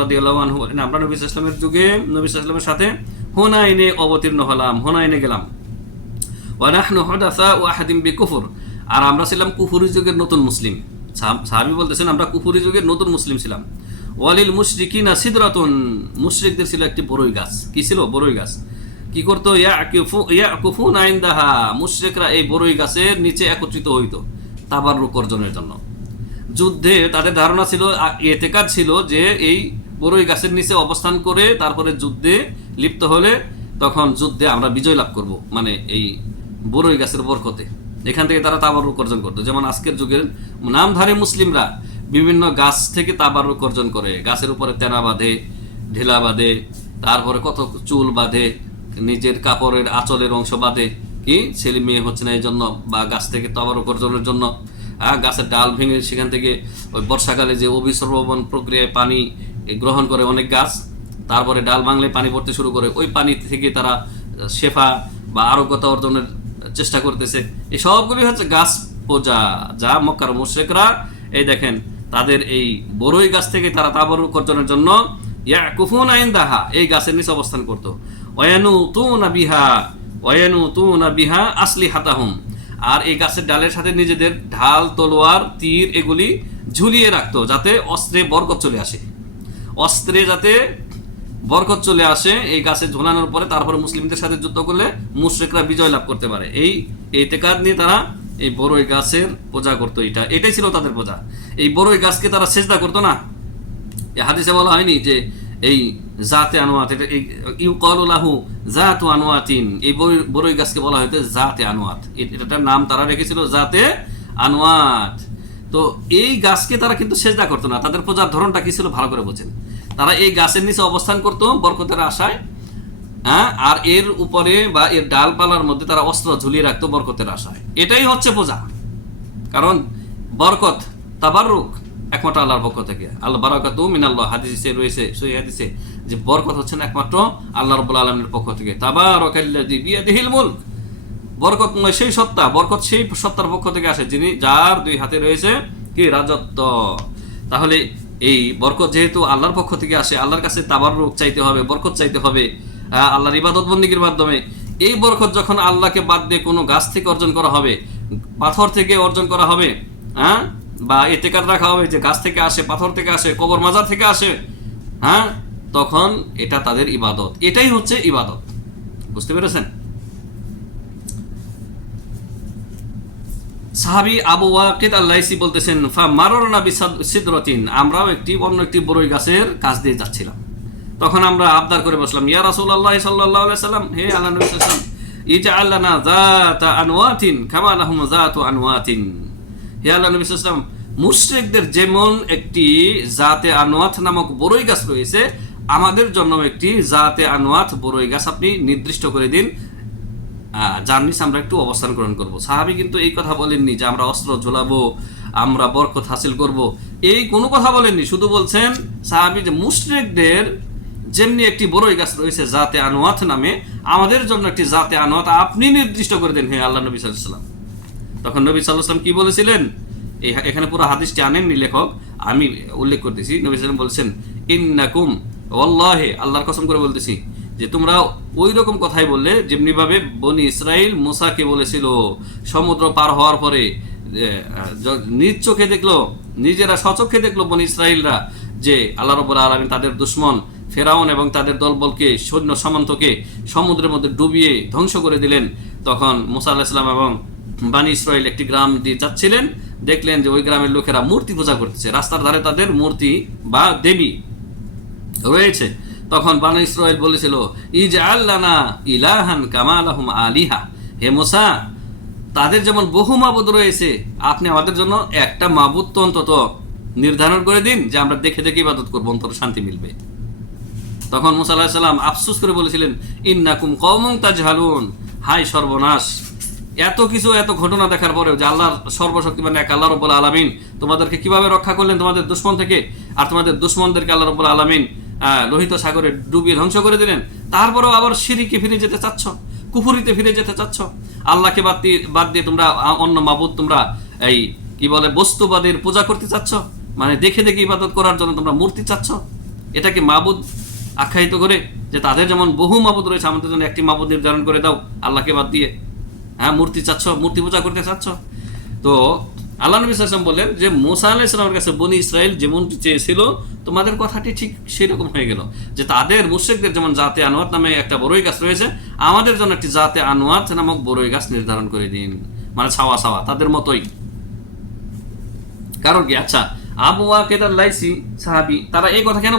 রাদিয়াল্লাহু আনহু বলেন, আমরা নবী সাল্লাল্লাহু আলাইহি ওয়াসাল্লামের যুগে নবী সাল্লাল্লাহু আলাইহি ওয়াসাল্লামের সাথে হুনাইনে অবতীর্ণ হলাম, হুনাইনে গেলাম। ওয়া নাহনু হুদাসাউ আহাদিন বিকুফর, আর আমরা ছিলাম কুফরি যুগের নতুন মুসলিম। সাহাবী বলতেছেন, আমরা কুফরি যুগের নতুন মুসলিম ছিলাম। ওয়ালিল মুশরিকিনা সিদরাতুন, মুশরিকদের ছিল একটি বড়ই গাছ। কি ছিল? বড়ই গাছ। কি করতো? ইয়াকুফুনা ইনদাহা, মুশরিকরা এই বড়ই গাছের নিচে একত্রিত হইতো তাবাররুক অর্জনের জন্য। যুদ্ধে তাদের ধারণা ছিল, ইতিকাদ ছিল যে এই বড়ই গাছের নিচে অবস্থান করে তারপরে যুদ্ধে লিপ্ত হলে তখন যুদ্ধে আমরা বিজয় লাভ করব, মানে এই বড়ই গাছের বরকতে। এখান থেকে তারা তাবাররুক অর্জন করতো। যেমন আজকের যুগের নামধারী মুসলিমরা বিভিন্ন গাছ থেকে তাবাররুক অর্জন করে, গাছের উপরে তেনা বাঁধে, ঢেলা বাঁধে, তারপরে কত চুল বাঁধে, নিজের কাপড়ের আঁচলের অংশ বাঁধে, কি ছেলে মেয়ে হচ্ছে না এই জন্য, বা গাছ থেকে তাবাররুক অর্জনের জন্য। গাছের ডাল ভেঙে সেখান থেকে ওই বর্ষাকালে যে অভিসর্বণ প্রক্রিয়ায় পানি গ্রহণ করে অনেক গাছ, তারপরে ডাল ভাঙলে পানি পড়তে শুরু করে, ওই পানি থেকে তারা শেফা বা আরোগ্যতা অর্জনের চেষ্টা করতেছে। এই সবগুলি হচ্ছে গাছ পূজা, যা মক্কার মুশরিকরা এই দেখেন তাদের এই বড়ই গাছ থেকে তারা তাবাররুক অর্জনের জন্য ইয়াকুফুনা ইনদাহা, এই গাছের নিচে অবস্থান করত। ওয়ায়ানুতুনা বিহা আসলিহাতাহুম, আর এই গাছের ডালের সাথে নিজেদের ঢাল, তলোয়ার, তীর এগুলি ঝুলিয়ে রাখতো, যাতে অস্ত্রে বরকত চলে আসে। অস্ত্রে যাতে বরকত চলে আসে এই গাছে ঝোলানোর পরে, তারপরে মুসলিমদের সাথে যুদ্ধ করলে মুশরিকরা বিজয় লাভ করতে পারে। এই ইতিকাদ নিয়ে তারা এই বড়ই গাছের পূজা করতো। এটাই ছিল তাদের পূজা। এই বড়ই গাছকে তারা সেজদা করতো না। এই হাদিসে বলা হয়নি যে এই জাতে আনোয়াত, ইউকালু লাহু জাতু আনোয়াতিন, এই বড়ই গাছকে বলা হয়তো জাতে আনোয়াত। এটার নাম তারা রেখেছিল জাতে আনোয়াত। তো এই গাছকে তারা কিন্তু সেজদা করতো না। তাদের পূজার ধরনটা কি ছিল ভালো করে বোঝেন। তারা এই গাছের নিচে অবস্থান করতো বরকতের আশায়, আর এর উপরে বা এর ডালপালার মধ্যে তারা অস্ত্র ঝুলিয়ে রাখতো বরকতের আশায়। এটাই হচ্ছে পূজা। কারণ বরকত, তাবাররুক একমাত্র আল্লাহর পক্ষ থেকে। আল্লাহ বারাকাতু মিনাল্লাহ, হাদিসে রয়েছে, সহিহ হাদিসে, যে বরকত হচ্ছে না একমাত্র আল্লাহ রাব্বুল আলামিনের পক্ষ থেকে। তাবারাকাল্লাযী বিয়াদিহিল মুলক, বরকত সেই সত্তা, বরকত সেই সত্তার পক্ষ থেকে আসে যিনি, যার দুই হাতে রয়েছে কি রাজত্ব। তাহলে এই বরকত যেহেতু আল্লাহর পক্ষ থেকে আসে, আল্লাহর কাছে তাবাররুক চাইতে হবে, বরকত চাইতে হবে আল্লাহর ইবাদত বন্দেগীর মাধ্যমে। এই বরকত যখন আল্লাহকে বাদ দিয়ে কোনো গাছ থেকে অর্জন করা হবে, পাথর থেকে অর্জন করা হবে, বা ইতিকাদ রাখা হবে যে গাছ থেকে আসে, পাথর থেকে আসে, কবর মাজার থেকে আসে, তখন এটা তাদের ইবাদত। এটাই হচ্ছে ইবাদত। বুঝতে পেরেছেন? সাহাবী আবু ওয়াকিদ আল-লাইসি বলতেছেন, ফামাররনা বিসিদরাতিন, আমরাও অন্য একটি বড়ই গাছের কাছ দিয়ে যাচ্ছিলাম। তখন আমরা আবদার করে বসলাম, ইয়া রাসূলুল্লাহ সাল্লাল্লাহু আলাইহি সাল্লাম, হে আল্লাহর নবী সাল্লাল্লাহু আলাইহি ওয়াসাল্লাম, ইজআল লানা যাতা আনওয়াতিন কামা লাহুম যাতু আনওয়াতিন। হে আল্লাহর নবী সাল্লাল্লাহু আলাইহি ওয়াসাল্লাম, মুশরিকদের যেমন একটি জাতে আনওয়াত নামক বড়ই গাছ রয়েছে, আমাদের জন্য একটি জাতে আনওয়াত বড়ই গাছ আপনি নির্দিষ্ট করে দিন, যার নিচে আমরা একটু অবস্থান গ্রহণ করবো। সাহাবী কিন্তু এই কথা বলেননি যে আমরা অস্ত্র ঝোলাবো, আমরা বরকত হাসিল করব, এই কোনো কথা বলেননি। শুধু বলছেন সাহাবী যে মুশরিকদের যেমনি একটি বড়ই গাছ রয়েছে জাতে আনওয়াত নামে, আমাদের জন্য একটি জাতে আনওয়াত আপনি নির্দিষ্ট করে দেন হে আল্লাহ নবী সাল্লাল্লাহু আলাইহি ওয়াসাল্লাম। তখন নবী সাল্লাল্লাহু আলাইহি ওয়াসাল্লাম কি বলেছিলেন? এখানে পুরো হাদিসটি আনেননি লেখক, আমি উল্লেখ করতেছি। নবী সাল্লাল্লাহু আলাইহি ওয়াসাল্লাম বলছেন, ইন্নাকুম ওয়াল্লাহি, আল্লাহর কসম করে বলতেছি, যে তোমরা ওই রকম কথাই বললে যেমনি ভাবে বনি ইসরাইল মুসাকে বলেছিল সমুদ্র পার হওয়ার পরে নিজ চোখে দেখলো, নিজেরা স্বচক্ষে দেখলো বনি ইসরাইলরা যে আল্লাহ রাব্বুল আলামিন তাদের দুশমন ফেরাউন এবং তাদের দলবলকে সৈন্য সামন্তকে সমুদ্রের মধ্যে ডুবিয়ে ধ্বংস করে দিলেন। তখন মুসা আলাইহিস সালাম এবং বানি ইসরাইল একটি গ্রাম দিয়ে যাচ্ছিলেন, দেখলেন যে ওই গ্রামের লোকেরা মূর্তি পূজা করতেছে, রাস্তার ধারে তাদের মূর্তি বা দেবী রয়েছে। তখন বানি ইসরাইল বলেছিল, ইজআল লানা ইলাহান কামা লাহুম আলিহা, হে মুসা, তাদের যেমন বহু মাবুদ রয়েছে, আপনি আমাদের জন্য একটা মাবুদ তো অন্তত নির্ধারণ করে দিন, যে আমরা দেখে দেখে ইবাদত করবো, অন্তত শান্তি মিলবে। তখন মুসা আলাইহিস সালাম আফসোস করে বলেছিলেন, ইন্নাকুম কওমুন তাজহালুন, হায় সর্বনাশ, এত কিছু এত ঘটনা দেখার পরেও যে আল্লাহর সর্বশক্তিমান এক আল্লাহ রাব্বুল আলামিন তোমাদেরকে কিভাবে রক্ষা করলেন তোমাদের দুশমন থেকে, আর তোমাদের দুশমনদেরকে আল্লাহ রাব্বুল আলামিন লোহিত সাগরে ডুবিয়ে ধ্বংস করে দিলেন, তারপরেও আবার শিরকে ফিরে যেতে চাচ্ছ, কুফরিতে ফিরে যেতে চাচ্ছ, আল্লাহকে বাদ দিয়ে তোমরা অন্য মাবুদ, তোমরা এই কি বলে বস্তুবাদের পূজা করতে চাচ্ছ, মানে দেখে দেখে ইবাদত করার জন্য তোমরা মূর্তি চাচ্ছ। এটাকে মাবুদ আখ্যায়িত করে যে তাদের যেমন বহু মাবুদ রয়েছে, আমাদের জন্য একটি মাবুদ নির্ধারণ করে দাও আল্লাহকে বাদ দিয়ে। হ্যাঁ, মূর্তি চাচ্ছ, মূর্তি পূজা করতে চাচ্ছ। তো আল্লাহ নবী সাল্লাল্লাহু আলাইহি ওয়াসাল্লাম বললেন যে মুসা আলাইহিস সালামের কাছে বনি ইসরাইল যেমনটি চেয়েছিল, তোমাদের কথাটি ঠিক সেই রকম হয়ে গেল, যে তাদের মুশরিকদের যেমন জাতে আনোয়াত নামে একটা বড়ই গাছ রয়েছে, আমাদের জন্য একটি জাতে আনোয়াত নামক বড়ই গাছ নির্ধারণ করে দিন, মানে ছাওয়া ছাওয়া তাদের মতোই। কারণ কি, আচ্ছা, আবু ওয়াকিদ আল-লাইসি সাহাবী, তারা এই কথা কেন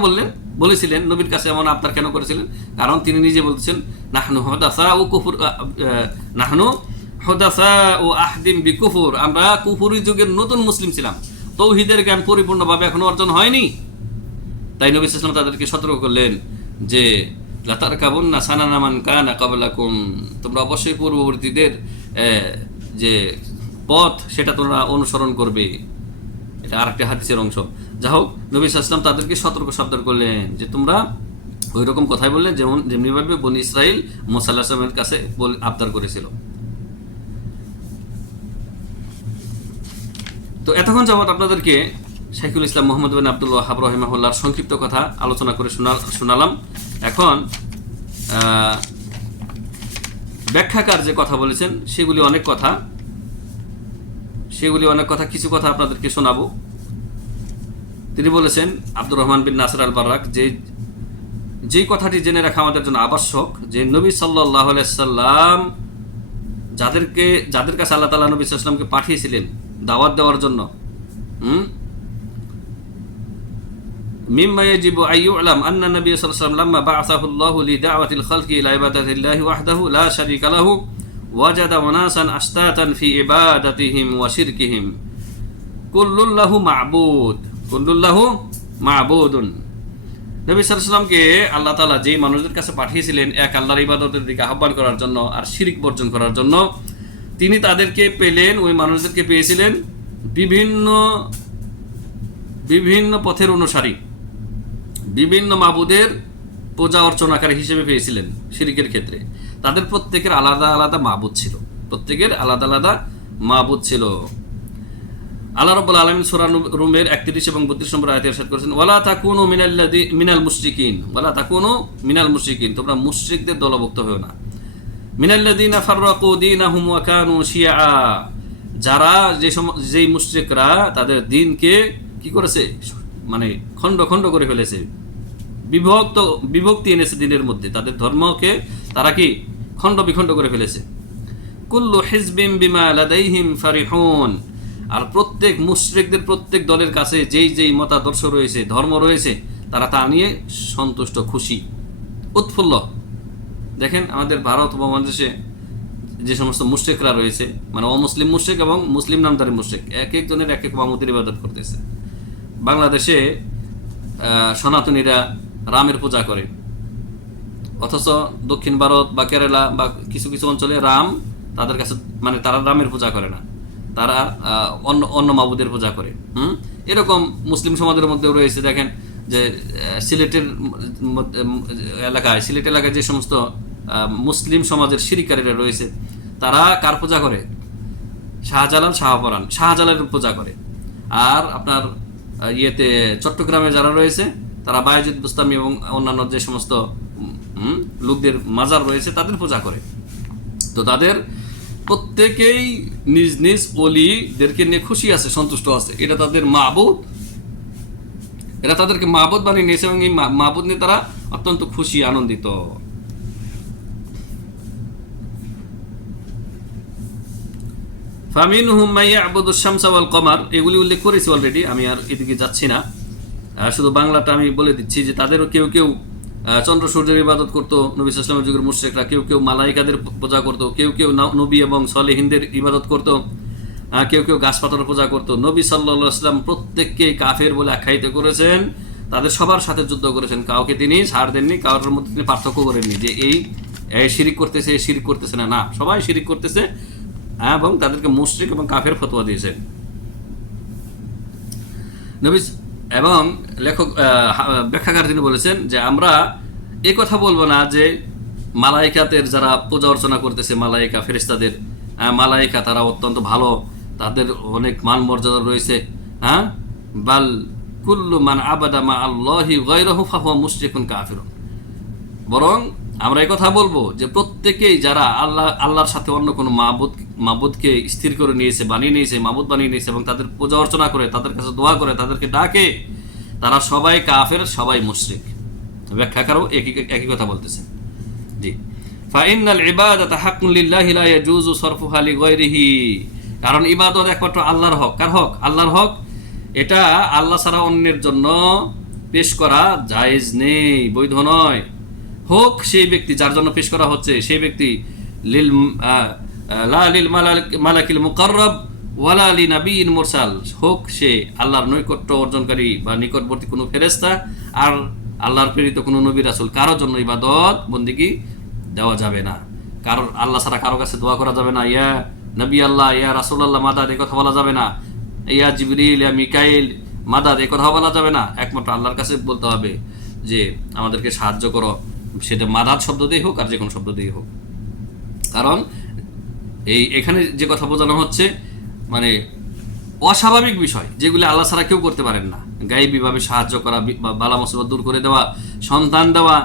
বলেছিলেন নবীর কাছে এমন আবদার কেন করেছিলেন? কারণ তিনি নিজে বলতেছেন, নাহনু হুদাসা ও কুফর, নাহনু হুদাসা ও আহদিম বিকুফর, আমরা কুফরি যুগের নতুন মুসলিম ছিলাম, তৌহিদের জ্ঞান পরিপূর্ণভাবে এখনো অর্জন হয়নি। তাই নবী সাল্লাল্লাহু আলাইহি ওয়াসাল্লাম তাদেরকে সতর্ক করলেন যে লাতারকাবুন্না সানানা মান কানা ক্বাবলাকুম, তোমরা অবশ্যই পূর্ববর্তীদের যে পথ সেটা তোমরা অনুসরণ করবে। এটা আরেকটি হাদিসের অংশ। যা হোক, নবী সাল্লাল্লাহু আলাইহি ওয়াসাল্লাম তাদেরকে সতর্ক সাবধান করলেন যে তোমরা ওই রকম কথাই বললে যেমনিভাবে বনি ইসরাইল মুসা আলাইহিস সালামের কাছে আবদার করেছিল। তো এতক্ষণ যাবত আপনাদেরকে শাইখুল ইসলাম মুহাম্মদ বিন আব্দুল ওয়াহাব রাহিমাহুল্লাহর সংক্ষিপ্ত কথা আলোচনা করে শোনালাম। এখন ব্যাখ্যাকার যে কথা বলেছেন সেগুলি অনেক কথা, কিছু কথা আপনাদেরকে শোনাবো। তিনি বলেছেন, আব্দুর রহমান বিন নাসির আল বাররাক, যে কথাটি জেনে রাখা আমাদের জন্য আবশ্যক, যে নবী সাল্লাল্লাহু আলাইহি সাল্লাম যাদের কাছে আল্লাহ তাআলা নবী সাল্লাল্লাহু আলাইহি সাল্লামকে পাঠিয়েছিলেন দাওয়াত দেওয়ার জন্য, মিম্মা ইয়াজিবু আইয়ুলাম আন্না নবী সাল্লাল্লাহু আলাইহি ওয়াসাল্লাম লাম্মা বা'আসাহু আল্লাহু লিদা'ওয়াতিল খালকি ইলা ইবাদাতিল্লাহি ওয়াহদাহু লা শারীকা লাহু ওয়াজাদা উনাসান আশতাতান ফি ইবাদাতিহিম ওয়া শিরকিহিম কুল্লুল্লাহু মা'বুদুন। নবী সাল্লাল্লাহু আলাইহি ওয়াসাল্লামকে আল্লাহ তাআলা যেই মানুষদের কাছে পাঠিয়েছিলেন এক আল্লাহর ইবাদতের দিকে আহ্বান করার জন্য আর শিরক বর্জন করার জন্য, তিনি তাদেরকে পেলেন, ওই মানুষদেরকে পেয়েছিলেন বিভিন্ন পথের অনুসারী, বিভিন্ন মাবুদের পূজা অর্চনাকারী হিসেবে পেয়েছিলেন। শিরকের ক্ষেত্রে তাদের প্রত্যেকের আলাদা আলাদা মাবুদ ছিল। আল্লাহ রাব্বুল আলামিন সূরা রুমের 31 এবং 32 নম্বর আয়াতে ইরশাদ করেছেন, ওয়ালা তাকুনু মিনাল মুশরিকিন, তোমরা মুশরিকদের দলভুক্ত হও না। মিনাল্লাযীনা ফাররাকু দীনাহুম ওয়া কানু শিয়া, যারা যেই মুশরিকরা তাদের দ্বীনকে কি করেছে, মানে খণ্ড খণ্ড করে ফেলেছে, বিভক্তি এনেছে দ্বীনের মধ্যে, তাদের ধর্মকে তারা কি খণ্ড বিখণ্ড করে ফেলেছে। কুল্লু হিজবিন বিমা লাদাইহিম ফারিহুন, আর প্রত্যেক মুশরিকদের প্রত্যেক দলের কাছে যেই মতাদর্শ রয়েছে, ধর্ম রয়েছে, তারা তা নিয়ে সন্তুষ্ট, খুশি, উৎফুল্ল। দেখেন আমাদের ভারত উপমহাদেশে যে সমস্ত মুশরিকরা রয়েছে, মানে অমুসলিম মুশরিক এবং মুসলিম নামধারী মুশরিক, এক একজনের এক এক মাবুদের ইবাদত করতেছে। বাংলাদেশে সনাতনীরা রামের পূজা করে, অথচ দক্ষিণ ভারত বা কেরালা বা কিছু কিছু অঞ্চলে রাম তাদের কাছে, মানে তারা রামের পূজা করে না, তারা অন্য মাবুদের পূজা করে। এরকম মুসলিম সমাজের মধ্যেও রয়েছে। দেখেন যে সিলেট এলাকায় যে সমস্ত মুসলিম সমাজের শিরকারীরা রয়েছে, তারা কার পূজা করে? শাহজালালের পূজা করে। আর আপনার চট্টগ্রামে যারা রয়েছে, তারা বায়েজিদ বুস্তামি এবং অন্যান্য যে সমস্ত লোকদের মাজার রয়েছে, তাদের পূজা করে। তো তাদের প্রত্যেকেই নিজ নিজ ওলিদেরকে নিয়ে খুশি আছে, সন্তুষ্ট আছে, এটা তাদের মাবুদ, এরা তাদেরকে মাবুদ বানিয়ে নিয়েছে এবং এই মাবুদ নিয়ে তারা অত্যন্ত খুশি, আনন্দিত। ফামিনহুম মান ইয়াবুদুশ শামসা ওয়াল কমার, এগুলি উল্লেখ করেছি অলরেডি, আমি আর এদিকে যাচ্ছি না, শুধু বাংলাটা আমি বলে দিচ্ছি যে তাদেরও কেউ কেউ চন্দ্র সূর্যের ইবাদত করতো, নবী সাল্লাল্লাহু আলাইহি ওয়াসাল্লামের যুগের মুশরিকরা, কেউ কেউ মালাইকাদের পূজা করতো, কেউ কেউ নবী এবং সলেহিনদের ইবাদত করতো, কেউ কেউ গাছপাতার পূজা করতো। নবী সাল্লাল্লাহু আলাইহি ওয়াসাল্লাম প্রত্যেককে কাফের বলে আখ্যায়িত করেছেন, তাদের সবার সাথে যুদ্ধ করেছেন, কাউকে তিনি ছাড় দেননি, কারোর মধ্যে তিনি পার্থক্য করেননি যে এই শিরিক করতেছে, এই শিরিক করতেছে না, না, সবাই শিরিক করতেছে, এবং তাদেরকে মুশরিক এবং কাফের ফতোয়া দিয়েছেন নবী। এবং লেখক ব্যাখ্যাকার তিনি বলেছেন যে আমরা এই কথা বলবো না যে মালাইকাতের যারা পূজা অর্চনা করতেছে, মালাইকা ফেরেশতাদের, মালাইকা তারা অত্যন্ত ভালো, তাদের অনেক মান মর্যাদা রয়েছে, বাল কুল্লু মান আবাদা মা আল্লাহি গায়রাহু ফাহুয়া মুশরিকুন কাফিরুন, বরং আমরা এই কথা বলবো যে প্রত্যেকেই যারা আল্লাহর সাথে অন্য কোনো মাবুদকে স্থির করে নিয়েছে, বানিয়ে নিয়েছে, মাবুদ বানিয়ে নিয়েছে এবং তাদের পূজা অর্চনা করে, তাদের কাছে দোয়া করে, তাদেরকে ডাকে, তারা সবাই কাফের, সবাই মুশরিক। ব্যাখ্যাকারও একই কথা বলতেছে। জি, ফাইনাল ইবাদাতা হাক্কুন লিল্লাহি লা ইয়াজুজু সরফুহা লিগায়রিহি, কারণ ইবাদত একমাত্র আল্লাহর হক। কার হক? আল্লাহর হক। এটা আল্লাহ ছাড়া অন্যের জন্য পেশ করা জায়েজ নেই, বৈধ নয়। হোক সেই ব্যক্তি যার জন্য পেশ করা হচ্ছে, সেই ব্যক্তি লা লিল মালাকিল মুকাররাব ওয়ালা লিনাবিয়্যিন মুরসাল, হোক সে আল্লাহর নৈকট্য অর্জনকারী বা নিকটবর্তী কোনো ফেরেশতা আর আল্লাহর প্রেরিত কোনো নবী রাসূল, কারোর জন্য ইবাদত বন্দেগী দেওয়া যাবে না। কারণ আল্লাহ ছাড়া কারো কাছে দোয়া করা যাবে না, ইয়া নবী আল্লাহ, ইয়া রাসূলুল্লাহ মাদাদ, এই কথা বলা যাবে না, ইয়া জিবরিল, ইয়া মিকাইল মাদাদ, এই কথা বলা যাবে না। একমাত্র আল্লাহর কাছে বলতে হবে যে আমাদেরকে সাহায্য করো, সেটা মাদাদ শব্দ দিয়ে হোক আর যে কোনো শব্দ দিয়ে হোক। কারণ এখানে যে কথা বোঝানো হচ্ছে মানে অস্বাভাবিক বিষয় যেগুলি আল্লাহ ছাড়া কেউ করতে পারেন না, গায়েবীভাবে সাহায্য করা, বালা মুসিবত দূর করে দেওয়া, সন্তান দেওয়া,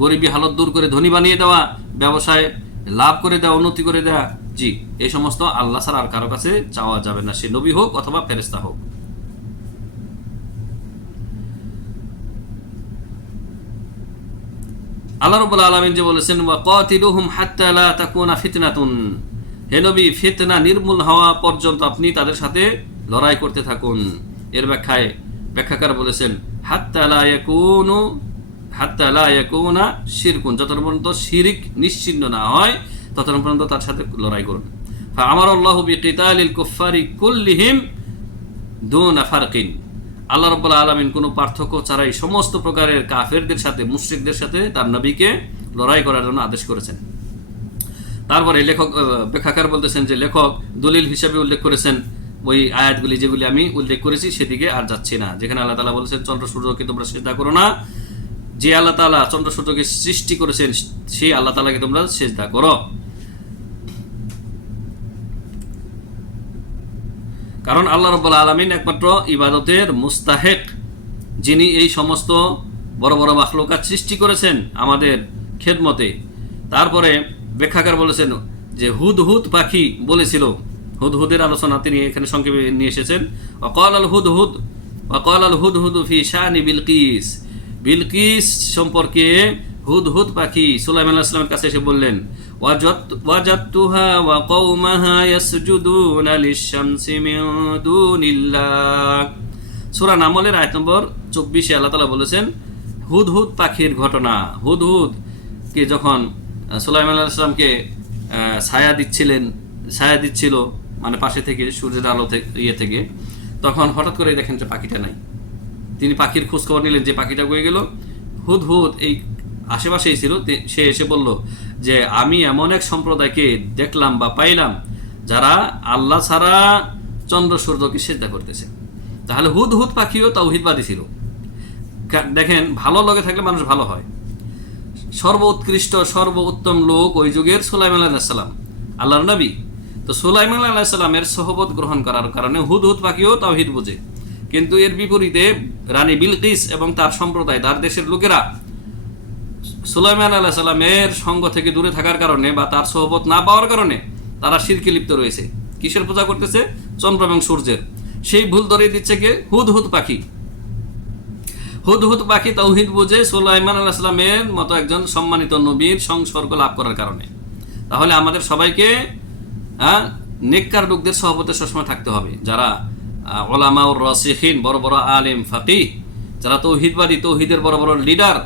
গরিবী হালত দূর করে ধনী বানিয়ে দেওয়া, ব্যবসায় লাভ করে দেওয়া, উন্নতি করে দেওয়া, জি, এই সমস্ত আল্লাহ ছাড়া আর কারো কাছে চাওয়া যাবে না, সে নবী হোক অথবা ফেরেশতা হোক। আল্লাহ রাব্বুল আলামিন যে বলেছেন ওয়া কাতিলুহুম হাত্তা লা তাকুনা ফিতনাতুন, হে নবী ফিতনা নির্মূল হওয়া পর্যন্ত আপনি তাদের সাথে লড়াই করতে থাকুন। এর ব্যাখ্যাকার বলেছেন হাত্তা লা ইয়াকুনা শিরকুন, যতক্ষণ পর্যন্ত শিরিক নিশ্চিহ্ন না হয় ততক্ষণ পর্যন্ত তার সাথে লড়াই করুন। ফাআমারাল্লাহু বিকিতালিল কুফফারি কুল্লিহিম দুনা ফারকিন, আল্লাহ রাব্বুল আলামিন কোনো পার্থক্য ছাড়াই সমস্ত প্রকারের কাফেরদের সাথে, মুশরিকদের সাথে তার নবীকে লড়াই করার জন্য আদেশ করেছেন। তারপরে ব্যাখ্যাকার বলতেছেন যে লেখক দলিল হিসাবে উল্লেখ করেছেন ওই আয়াতগুলি যেগুলি আমি উল্লেখ করেছি, সেদিকে আর যাচ্ছি না, যেখানে আল্লাহ তাআলা বলেছেন চন্দ্র সূর্যকে তোমরা সিজদা করো না, যে আল্লাহ তাআলা চন্দ্র সূর্যকে সৃষ্টি করেছেন সেই আল্লাহ তাআলাকে তোমরা সিজদা করো। কারণ আল্লাহ রাব্বুল আলামিন একমাত্র ইবাদতের মুস্তাহিক, যিনি এই সমস্ত বড় বড় মাখলুকাত সৃষ্টি করেছেন আমাদের খেদমতে। তারপরে ব্যাখ্যাকার বলেছেন যে হুদহুদ পাখি বলেছিল, হুদহুদের আলোচনা তিনি এখানে সংক্ষেপে নিয়ে এসেছেন। ওয়াকাল আল হুদহুদ ফি শানি বিলকিস, বিলকিস সম্পর্কে হুদহুদ পাখি সুলাইমান আলাইহিস সালামের কাছে এসে বললেন ওয়াজাদতুহা ওয়া কওমাহা ইয়াসজুদুনা লিশ-শামসি মিন দুনিল্লাহ। সূরা নামলের আয়াত নম্বর 24 আল্লাহ তাআলা বলেছেন হুদহুদ পাখির ঘটনা। হুদহুদ কে যখন সুলাইমান আলাইহিস সালামকে ছায়া দিচ্ছিল মানে পাশে থেকে সূর্যের আলো থেকে, তখন হঠাৎ করে দেখেন যে পাখিটা নাই। তিনি পাখির খোঁজ খবর নিলেন যে পাখিটা কই গেল। হুদহুদ এই আশেপাশেই ছিল, সে এসে বলল যে আমি এমন এক সম্প্রদায়কে দেখলাম বা পাইলাম যারা আল্লাহ ছাড়া চন্দ্র সূর্যকে সিজদা করতেছে। তাহলে হুদহুদ পাখিও তাওহীদবাদী ছিল। দেখেন, ভালো লগে থাকলে মানুষ ভালো হয়। সর্বোৎকৃষ্ট সর্বোত্তম লোক ওই যুগের সুলাইমান আলাইহিস সালাম, আল্লাহর নবী। তো সুলাইমান আলাইহিস সালামের সোহবত গ্রহণ করার কারণে হুদহুদ পাখিও তাওহীদ বোঝে। কিন্তু এর বিপরীতে রানী বিলকিস এবং তার সম্প্রদায়, তার দেশের লোকেরা সুলাইমান আলাইহিস সালামের সঙ্গ থেকে দূরে থাকার কারণে বা তার সোহবত না পাওয়ার কারণে তারা শিরকে লিপ্ত রয়েছে। কিসের পূজা করতেছে? চন্দ্র এবং সূর্যের। সেই ভুল ধরিয়ে দিচ্ছে কে? হুদহুদ পাখি। হুদহুদ পাখি তাওহীদ বুঝে সুলাইমান আলাইহিস সালামের মতো একজন সম্মানিত নবীর সংসর্গ লাভ করার কারণে। তাহলে আমাদের সবাইকে নেককার লোকদের সহবতে সবসময় থাকতে হবে, যারা উলামা ও রাসিখিন, বড় বড় আলেম ফাকিহ, যারা তৌহিদবাদী, তৌহিদের বড় বড় লিডার,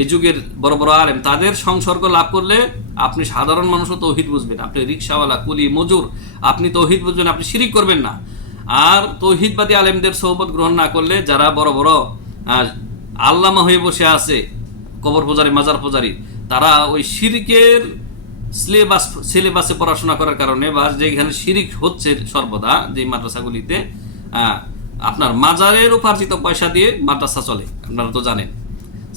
এই যুগের বড় বড় আলেম, তাদের সংসর্গ লাভ করলে আপনি সাধারণ মানুষও তৌহিদ বুঝবেন। আপনি রিক্সাওয়ালা, কুলি, মজুর, আপনি তৌহিদ বুঝবেন, আপনি শিরিক করবেন না। আর তৌহিদবাদী আলেমদের সোহবত গ্রহণ না করলে, যারা বড় বড় আল্লামা হয়ে বসে আছে, কবর পূজারি, মাজার পূজারি, তারা ওই শিরিকের সিলেবাসে পড়াশোনা করার কারণে বা যেখানে শিরিক হচ্ছে সর্বদা, যে মাদ্রাসাগুলিতে আপনার মাজারের উপার্জিত পয়সা দিয়ে মাদ্রাসা চলে, আপনারা তো জানেন।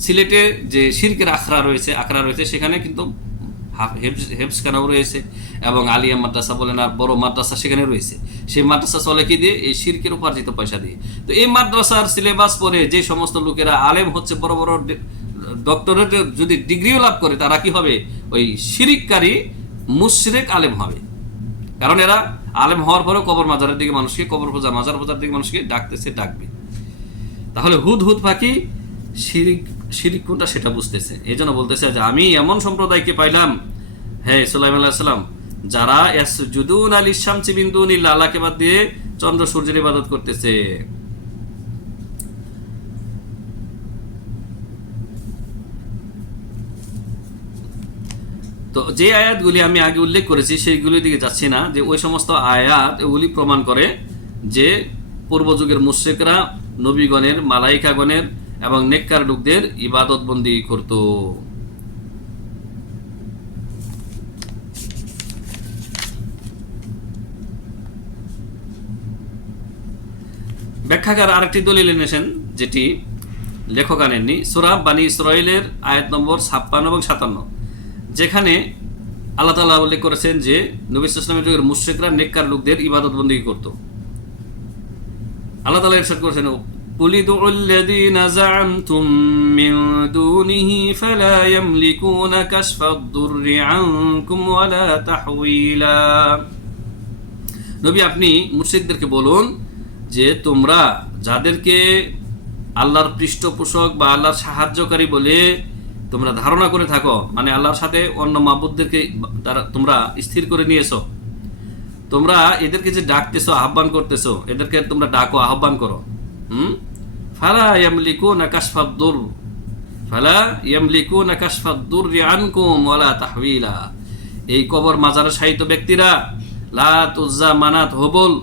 সিলেটে যে শিরকের আখড়া রয়েছে সেখানে কিন্তু হেফজখানাও রয়েছে এবং আলিয়া মাদ্রাসা বলেন আর বড় মাদ্রাসা সেখানে রয়েছে। সেই মাদ্রাসা চলে কি দিয়ে? এই শিরকের উপার্জিত পয়সা দিয়ে। তো এই মাদ্রাসার সিলেবাস পড়ে যে সমস্ত লোকেরা আলেম হচ্ছে, বড় বড় ডক্টরেট যদি ডিগ্রিও লাভ করে, তারা কি হবে? ওই শিরিককারী মুশরিক আলেম হবে। কারণ এরা আলেম হওয়ার পরেও কবর মাজারের দিকে মানুষকে, কবর পূজা, মাজার পূজার দিকে মানুষকে ডাকবে। তাহলে হুদহুদ পাখি শিরিক কোনটা সেটা বুঝতেছে। এই জন্য বলতেছে যে আমি এমন সম্প্রদায়কে পাইলাম, হ্যাঁ সুলাইমান আলাইহিস সালাম, যারা ইয়াসজুদুনা লিশ-শামসি মিন দুনিল্লাহ, আল্লাহকে বাদ দিয়ে চন্দ্র সূর্যের ইবাদত করতেছে। তো যে আয়াতগুলি আমি আগে উল্লেখ করেছি সেইগুলির দিকে যাচ্ছি না, যে ওই সমস্ত আয়াত এগুলি প্রমাণ করে যে পূর্বযুগের মুশরিকরা নবীগণের, মালাইকাগণের এবং নেককার লোকদের ইবাদত বন্দি করত। ব্যাখ্যাকার আরেকটি দলিল এনেছেন, যেটি লেখক আনেননি। সূরা বানী ইসরাঈলের আয়াত নম্বর 56 এবং 57, যেখানে আল্লাহ তাআলা উল্লেখ করেছেন যে নবী সাল্লাল্লাহু আলাইহি ওয়াসাল্লামের যুগের মুশরিকরা নেককার লোকদের ইবাদত বন্দি করত। আল্লাহ তাআলা ইরশাদ করেছেন, কুলিদুল লাযীনা যা'আমতুম মিন দুনিহি ফালা ইয়ামলিকুনা কাশফাদ দুররি আনকুম ওয়ালা তাহওয়িলা। নবী, আপনি মুশরিকদেরকে বলুন যে তোমরা যাদেরকে আল্লাহর পৃষ্ঠপোষক বা আল্লাহর সাহায্যকারী বলে তোমরা ধারণা করে থাকো, মানে আল্লাহর সাথে অন্য মাবুদদেরকে তোমরা স্থির করে নিয়েছো, তোমরা এদেরকে যে ডাকতেছো, আহ্বান করতেছো, এদেরকে তোমরা ডাকো, আহ্বান করো। ফালা ইয়ামলিকুনা কাশফাদ দুর ফালা ইয়ামলিকুনা কাশফাদ দুররি আনকুম ওয়ালা তাহওয়িলা। এই কবর মাজারে শায়িত ব্যক্তিরা, লাত, উজ্জা, মানাত, হুবল,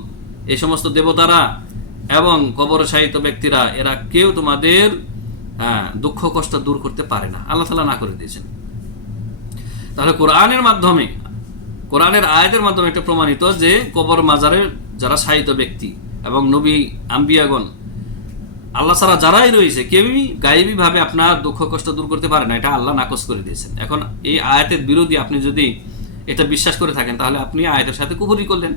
এই সমস্ত দেবতারা এবং কবরে শায়িত ব্যক্তিরা, এরা কেউ তোমাদের দুঃখ কষ্ট দূর করতে পারে না, আল্লাহ তাআলা না করে দিয়েছেন। তাহলে কোরআনের মাধ্যমে, কোরআনের আয়াতের মাধ্যমে এটা প্রমাণিত যে কবর মাজারের যারা শায়িত ব্যক্তি এবং নবী, আম্বিয়াগণ, আল্লাহ ছাড়া যারাই রয়েছে, কেউই গায়েবী ভাবে আপনার দুঃখ কষ্ট দূর করতে পারে না, এটা আল্লাহ নাকচ করে দিয়েছেন। এখন এই আয়াতের বিরোধী আপনি যদি এটা বিশ্বাস করে থাকেন, তাহলে আপনি আয়াতের সাথে কুফরি করলেন।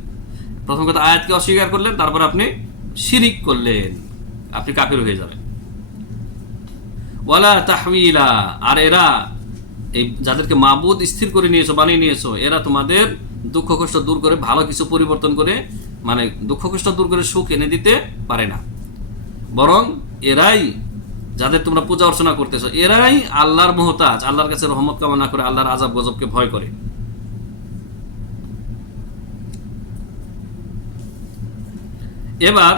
প্রথম কথা, আয়াতকে অস্বীকার করলেন, তারপর আপনি শিরিক করলেন, আপনি কাফির হয়ে যাবেন। ওয়ালা তাহওয়িলা, আর এরা এই যাদেরকে মাবুদ স্থির করে নিয়েছো, বানিয়ে নিয়েছো, এরা তোমাদের দুঃখ কষ্ট দূর করে, ভালো কিছু পরিবর্তন করে, মানে দুঃখ কষ্ট দূর করে সুখ এনে দিতে পারে না। বরং এরাই, যাদের তোমরা পূজা অর্চনা করতেছো, এরাই আল্লাহর মুহতাজ, আল্লাহর কাছে রহমত কামনা করে, আল্লাহর আযাব গজবকে ভয় করে। এবার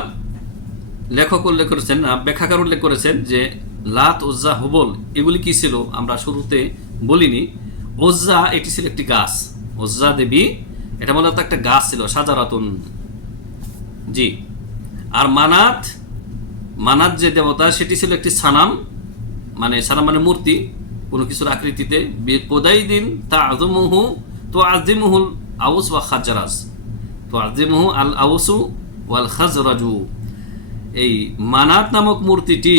লেখক উল্লেখ করেছেন, ব্যাখ্যাকার উল্লেখ করেছেন যে লাত, উজ্জা, হুবল এগুলি কি ছিল আমরা শুরুতে বলিনি। উজ্জা এটি ছিল একটি গাছ, উজ্জা দেবী এটা মূলত একটা গাছ ছিল, সাজারাতুন, জি। আর মানাত, মানাত যে দেবতা, সেটি ছিল একটি সানাম, মানে সানাম মানে মূর্তি, কোনো কিছুর আকৃতিতে। বিকুদাইদিন তা'যুমুহু তু'আযিমুহুল আউস ওয়া খাজরাজ, তু'আযিমুহু আল আউসু ওয়াল খাজরাজু। এই মানাত নামক মূর্তিটি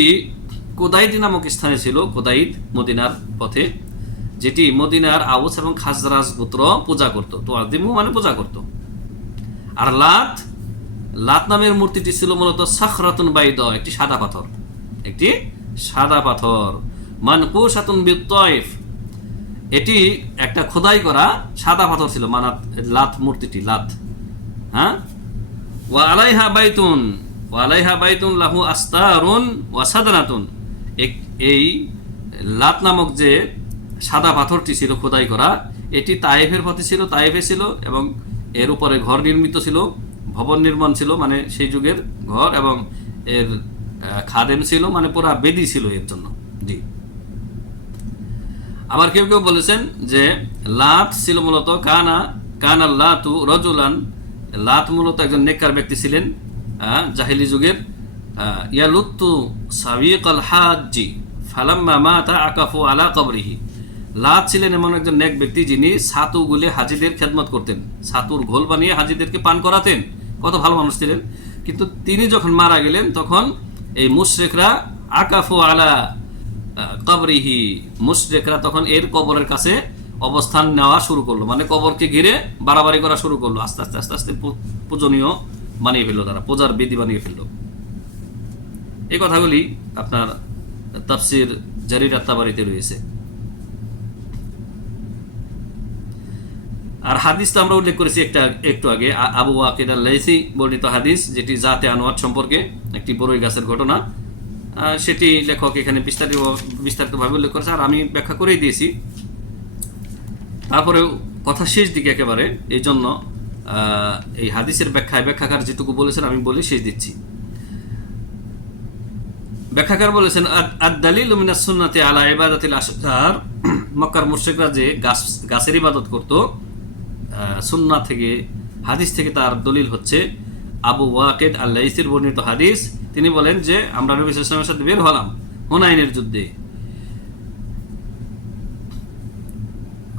কোদাইদ নামক স্থানে ছিল, কোদাইদ মদিনার পথে, যেটি মদিনার আউস এবং খাজরাজ গোত্র পূজা করত। তো আদিমু মানে পূজা করত। আর লাত, লাত নামের মূর্তিটি ছিল মূলত সাখরাতুন বাইদা, একটি সাদা পাথর, একটি সাদা পাথর। মানকুশাতুন বিত-তায়েফ, এটি একটা খোদাই করা সাদা পাথর ছিল, মানাত লাত মূর্তিটি, লাত। হ্যাঁ, ওয়া আলাইহা বাইতুন লাহু আস্তারুন ওয়া সাদনাতুন, এই লাত নামক যে সাদা পাথরটি ছিল খোদাই করা, এটি তায়েফের পথে ছিল, তায়েফে ছিল, এবং এর উপরে ঘর নির্মিত ছিল, ভবন নির্মাণ ছিল, মানে সেই যুগের ঘর, এবং এর খাদেম ছিল, মানে পুরা বেদি ছিল এর জন্য। জি। আবার কেউ কেউ বলেছেন যে লাত ছিল মূলত কানা লাতু রজুলান, লাত মূলত একজন নেককার ব্যক্তি ছিলেন জাহিলি যুগের। ইয়ালুত্তু সাবিকাল হাজ্জি ফালাম্মা মাতা আকাফু আলা কবরিহি, লাত ছিলেন এমন একজন নেক ব্যক্তি যিনি ছাতু গুলে হাজিদের খেদমত করতেন, ছাতুর ঘোল বানিয়ে হাজিদেরকে পান করাতেন। কত ভালো মানুষ ছিলেন। কিন্তু তিনি যখন মারা গেলেন তখন এই মুশরিকরা আকাফু আলা কবরিহি, মুশরিকরা তখন এর কবরের কাছে অবস্থান নেওয়া শুরু করলো, মানে কবরকে ঘিরে বাড়াবাড়ি করা শুরু করলো। আস্তে আস্তে আস্তে আস্তে পূজনীয় বানিয়ে ফেললো, তারা পূজার বেদি বানিয়ে ফেললো। এই কথাগুলি আপনার তাফসির জারির আত-তাবারিতে রয়েছে। আর হাদিস তো আমরা উল্লেখ করেছি একটু আগে, আবু ওয়াকিদ আল-লাইসি বর্ণিত হাদিস, যেটি জাতে আনোয়াত সম্পর্কে একটি বড়ই গাছের ঘটনা, সেটি লেখক এখানে বিস্তারিতভাবে উল্লেখ করেছে, আর আমি ব্যাখ্যা করেই দিয়েছি। তারপরেও কথা শেষ দিকে একেবারে, এই জন্য এই হাদিসের ব্যাখ্যাকার যেটুকু বলেছেন আমি বলে শেষ দিচ্ছি। ব্যাখ্যাকার বলেছেন, আদ-দালিলু মিনাস সুন্নাতি আলা ইবাদাতিল আশজার, মক্কার মুশরিকরা যে গাছের ইবাদত করত, সুন্নাহ থেকে, হাদিস থেকে তার দলিল হচ্ছে আবু ওয়াকিদ আল-লাইসির বর্ণিত হাদিস। তিনি বলেন যে আমরা নবী সাল্লাল্লাহু আলাইহি ওয়াসাল্লামের সাথে বের হলাম হুনাইনের যুদ্ধে।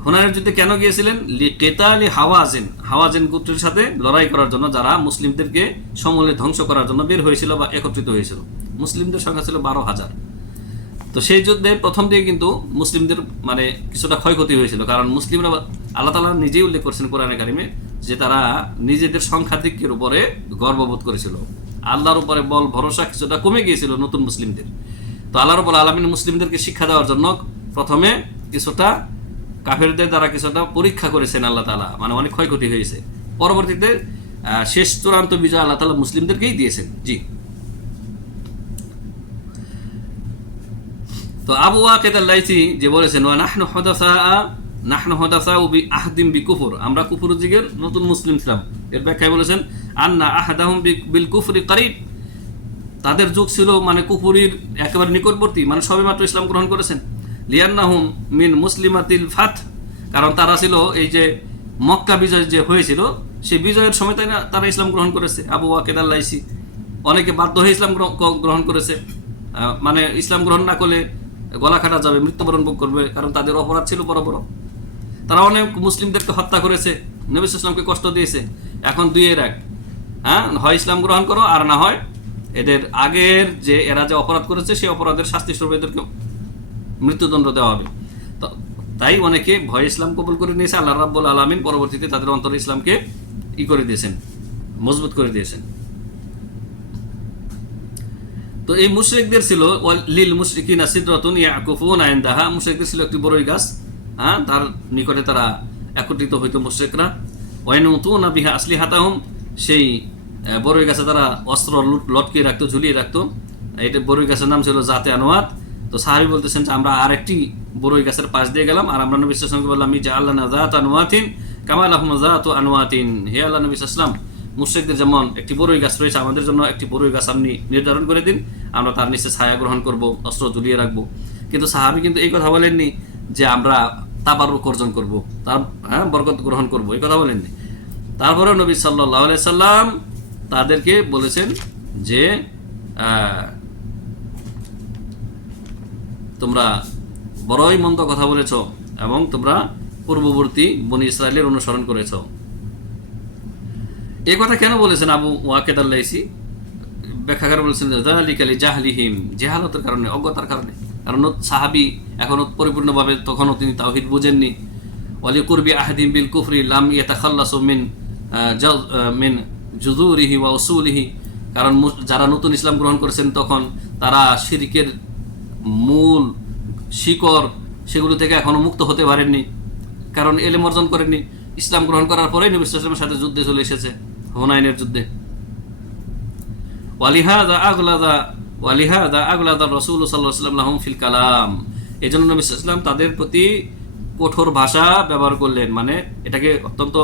হুনাইনের যুদ্ধে কেন গিয়েছিলেন? লিকিতালি হাওয়াজিন, হাওয়াজিন গোত্রের সাথে লড়াই করার জন্য, যারা মুসলিমদেরকে সমূলে ধ্বংস করার জন্য বের হয়েছিল বা একত্রিত হয়েছিল। মুসলিমদের সংখ্যা ছিল 12,000। তো সেই যুদ্ধে প্রথম দিকে কিন্তু মুসলিমদের মানে কিছুটা ক্ষয়ক্ষতি হয়েছিল, কারণ মুসলিমরা, আল্লাহ তাআলা নিজেই উল্লেখ করেছেন কোরআনে কারিমে যে তারা নিজেদের সংখ্যাধিক্যের উপরে গর্ববোধ করেছিল, আল্লাহর উপরে বল ভরসা কিছুটা কমে গিয়েছিল নতুন মুসলিমদের। তো আল্লাহ রাব্বুল আলামিন মুসলিমদেরকে শিক্ষা দেওয়ার জন্য প্রথমে কিছুটা কাফেরদের দ্বারা কিছুটা পরীক্ষা করেছেন আল্লাহ তাআলা, মানে অনেক ক্ষয়ক্ষতি হয়েছে। পরবর্তীতে শেষ চূড়ান্ত বিজয় আল্লাহ তাআলা মুসলিমদেরকেই দিয়েছেন। জি। তো আবু ওয়াকিদ আল-লাইসি যে বলেছেন, ওয়া নাহনু হুদাসাউ বিআহদিন বিকুফর, আমরা কুফর যুগের নতুন মুসলিম ছিলাম। এর ব্যাখ্যায় বলেছেন, আন্না আহাদাহুম বিল কুফরি কারীব, তাদের যুগ ছিল মানে কুফরির একেবারে নিকটবর্তী, মানে সবেমাত্র ইসলাম গ্রহণ করেছেন। লিয়ান্নাহুম মিন মুসলিমাতিল ফাত, কারণ তারা ছিল এই যে মক্কা বিজয় যে হয়েছিল সেই বিজয়ের সময় তারা ইসলাম গ্রহণ করেছে। আবু ওয়াকিদ আল-লাইসি, অনেকে বাধ্য হয়ে ইসলাম গ্রহণ করেছে, মানে ইসলাম গ্রহণ না করলে গলা কাটা যাবে, মৃত্যুবরণ ভোগ করবে, কারণ তাদের অপরাধ ছিল বড় বড়। তারা অনেক মুসলিমদেরকে হত্যা করেছে, নবী সাল্লাল্লাহু আলাইহি ওয়াসাল্লামকে কষ্ট দিয়েছে। এখন দুইয়ের এক, হয় ইসলাম গ্রহণ করো, আর না হয় এদের আগের যে এরা যে অপরাধ করেছে সেই অপরাধের শাস্তি স্বরূপ এদেরকে মৃত্যুদণ্ড দেওয়া হবে। তাই অনেকে ভয় ইসলাম কবুল করে নিয়েছে। আল্লাহ রাব্বুল আলামিন পরবর্তীতে তাদের অন্তরে ইসলামকে করে দিয়েছেন, মজবুত করে দিয়েছেন। তো এই মুশরিকদের ছিল লিল মুশরিকিনা সিদরাতুন ইয়াকুফুনা ইনদাহা, মুশরিকদের ছিল একটি বড়ই গাছ, তার নিকটে তারা একত্রিত হইতো মুশরিকরা। ওয়াইনুতুনা বিহা আসলিহাতাহুম, সেই বড়ই গাছে তারা অস্ত্র লটকিয়ে রাখতো, ঝুলিয়ে রাখতো। এটা বড়ই গাছের নাম ছিল জাতে আনোয়াত। তো সাহাবী বলতেছেন যে আমরা আরেকটি বড়ই গাছের পাশ দিয়ে গেলাম, আর আমরা নবী সাল্লাল্লাহু আলাইহি ওয়াসাল্লামকে বললাম, ইজআলনা যাত আনওয়াতিন কামা লাহুম যাতু আনওয়াতিন, হে আল্লাহ নবী সাল্লাল্লাহু আলাইহি ওয়াসাল্লাম, মুশরিকদের যেমন একটি বড়ই গাছ রয়েছে, আমাদের জন্য একটি বড়ই গাছ আপনি নির্ধারণ করে দিন, আমরা তার নিচে ছায়া গ্রহণ করব, অস্ত্র ঝুলিয়ে রাখবো। কিন্তু সাহাবী কিন্তু এই কথা বলেননি যে আমরা তাবাররুক অর্জন করব, তার বরকত গ্রহণ করব, এই কথা বলেননি। তারপরে নবী সাল্লাল্লাহু আলাইহি সাল্লাম তাদেরকে বলেছেন যে তোমরা বড়ই মন্দ কথা বলেছ এবং তোমরা পূর্ববর্তী বনী ইসরায়েলের অনুসরণ করেছ। এই কথা কেন বলেছেন আবু ওয়াকিদ আল-লাইসি? ব্যাখ্যাকার বলেছেন যালিকা লিজাহলিহিম, জাহালতের কারণে, অজ্ঞতার কারণে। কারণ সাহাবী এখনো পরিপূর্ণভাবে তখনও তিনি তাওহীদ বুঝেননি। ওয়ালি কুরবি আহাদিম বিল কুফরি লাম ইয়াতাখাল্লাসু মিন জুযুরিহি ওয়া উসুলিহি, কারণ যারা নতুন ইসলাম গ্রহণ করেছেন তখন তারা শিরকের মূল শিকড়, সেগুলো থেকে এখনো মুক্ত হতে পারেননি, কারণ এলেম অর্জন করেননি। ইসলাম গ্রহণ করার পরেই নবী সাল্লাল্লাহু আলাইহি ওয়াসাল্লামের সাথে যুদ্ধে চলে এসেছে, হুনাইনের যুদ্ধে। ওয়ালিহাদা আগলাদা রাসূল সাল্লাল্লাহু আলাইহি ওয়াসাল্লাম লাহুম ফিল কালাম। এজন্য নবী সাল্লাল্লাহু আলাইহি ওয়াসাল্লাম তাদের প্রতি কঠোর ভাষা ব্যবহার করলেন, মানে এটাকে অত্যন্ত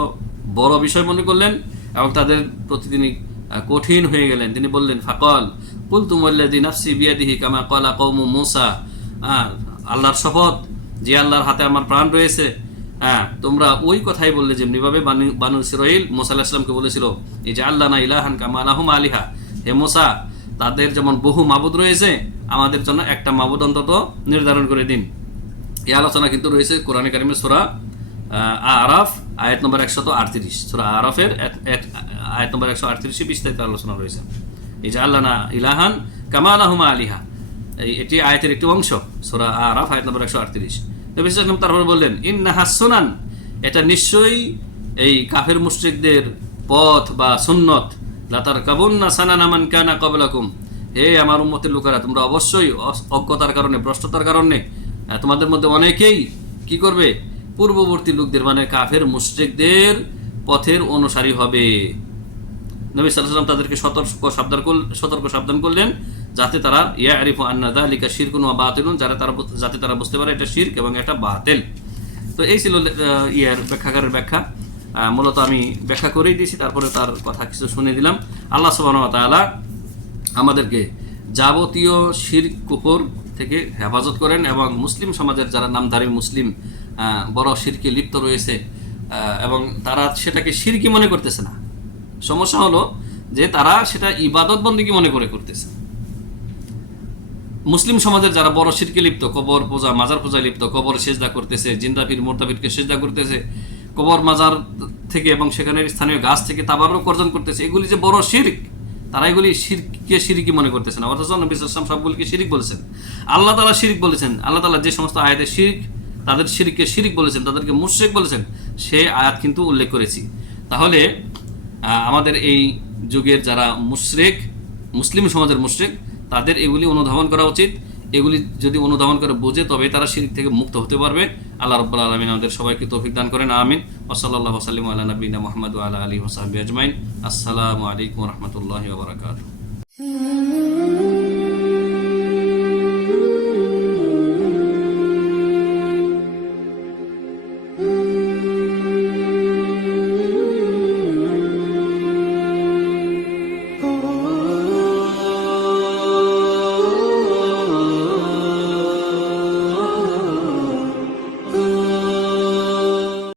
বড় বিষয় মনে করলেন এবং তাদের প্রতি তিনি কঠিন হয়ে গেলেন। তিনি বললেন, ফাকাল কুলতু ওয়াল্লাযী নাফসি বিয়াদিহি কামা ক্বালা কওমু মূসা, আল্লাহর শপথ, যে আল্লাহর হাতে আমার প্রাণ রয়েছে, তোমরা ওই কথাই বললে যেমনিভাবে বানু ইসরাঈল মুসা আলাইহিস সালামকে বলেছিল, এই যে আল্লাহ না ইলাহান কামা লাহুম আলিহা, হে মুসা, তাদের যেমন বহু মাবুদ রয়েছে, আমাদের জন্য একটা মাবুদ অন্তত নির্ধারণ করে দিন। এই আলোচনা কিন্তু রয়েছে কোরআনে কারিমের সূরা আরাফ আয়াত নম্বর 138। সূরা আরাফের আয়াত নম্বর 138 বিস্তারিত আলোচনা রয়েছে। এই যে আল্লাহ না ইলাহান কামা লাহুম আলিহা, এটি আয়াতের একটি অংশ, সূরা আরাফ আয়াত নম্বর 138। নবী সাল্লাল্লাহু আলাইহি ওয়াসাল্লাম তারপর বললেন, ইন্নাহা সুনান, এটা নিশ্চয়ই এই কাফের মুশরিকদের পথ বা সুন্নত, লাতারকাবুন্না সানানা মান কানা ক্বাবলাকুম, হে আমার উম্মতের লোকেরা, তোমরা অবশ্যই অজ্ঞতার কারণে, ভ্রষ্টতার কারণে তোমাদের মধ্যে অনেকেই কি করবে, পূর্ববর্তী লোকদের মানে কাফের মুশরিকদের পথের অনুসারী হবে। নবী সাল্লাল্লাহু আলাইহি ওয়াসাল্লাম তাদেরকে সতর্ক সাবধান করলেন, যাতে তারা ইয়ারিফু আন্না যালিকা শিরকুন ওয়া বাতিলুন, যাতে তারা বুঝতে পারে এটা শিরক এবং এটা বাতিল। তো এই ছিল ব্যাখ্যাকারের ব্যাখ্যা। মূলত আমি ব্যাখ্যা করেই দিয়েছি, তারপরে তার কথা কিছু শুনে দিলাম। আল্লাহ সুবহানাহু ওয়া তাআলা আমাদেরকে যাবতীয় শিরক কুফর থেকে হেফাজত করেন এবং মুসলিম সমাজের যারা নামধারী মুসলিম বড় শিরকে লিপ্ত রয়েছে এবং তারা সেটাকে শিরকি মনে করতেছে না। সমস্যা হলো যে তারা সেটা ইবাদত বন্দেগী মনে করে করতেছে। মুসলিম সমাজের যারা বড় শিরকে লিপ্ত, কবর পূজা, মাজার পূজা লিপ্ত, কবর সেজদা করতেছে, জিন্দাপীর মুরতাপিরকে সেজদা করতেছে, কবর মাজার থেকে এবং সেখানে স্থানীয় গাছ থেকে তাবারুক অর্জন করতেছে, এগুলি যে বড় শিরক, তারা এগুলি শিরকে শিরকি মনে করতেছে না। অথচ নবী সাল্লাল্লাহু আলাইহি ওয়াসাল্লাম সবগুলিকে শিরক বলেছেন। আল্লাহ তাআলা শিরক বলেছেন, আল্লাহ তাআলা যে সমস্ত আয়াতে শিরক, তাদের শিরককে শিরক বলেছেন, তাদেরকে মুশরিক বলেছেন, সেই আয়াত কিন্তু উল্লেখ করেছি। তাহলে আমাদের এই যুগের যারা মুশরিক, মুসলিম সমাজের মুশরিক, তাদের এগুলি অনুধাবন করা উচিত। এগুলি যদি অনুধাবন করে বোঝে, তবে তারা শিরক থেকে মুক্ত হতে পারবে। আল্লাহ রাব্বুল আলামিন আমাদের সবাইকে তৌফিক দান করেন, আমিন। ওয়া সাল্লাল্লাহু ওয়া সাল্লামু আলা নবিয়িনা মুহাম্মদ ওয়া আলা আলিহি ওয়া সাহবিহি আজমাইন। আসসালামু আলাইকুম ওয়া রাহমাতুল্লাহি ওয়া বারাকাতুহু।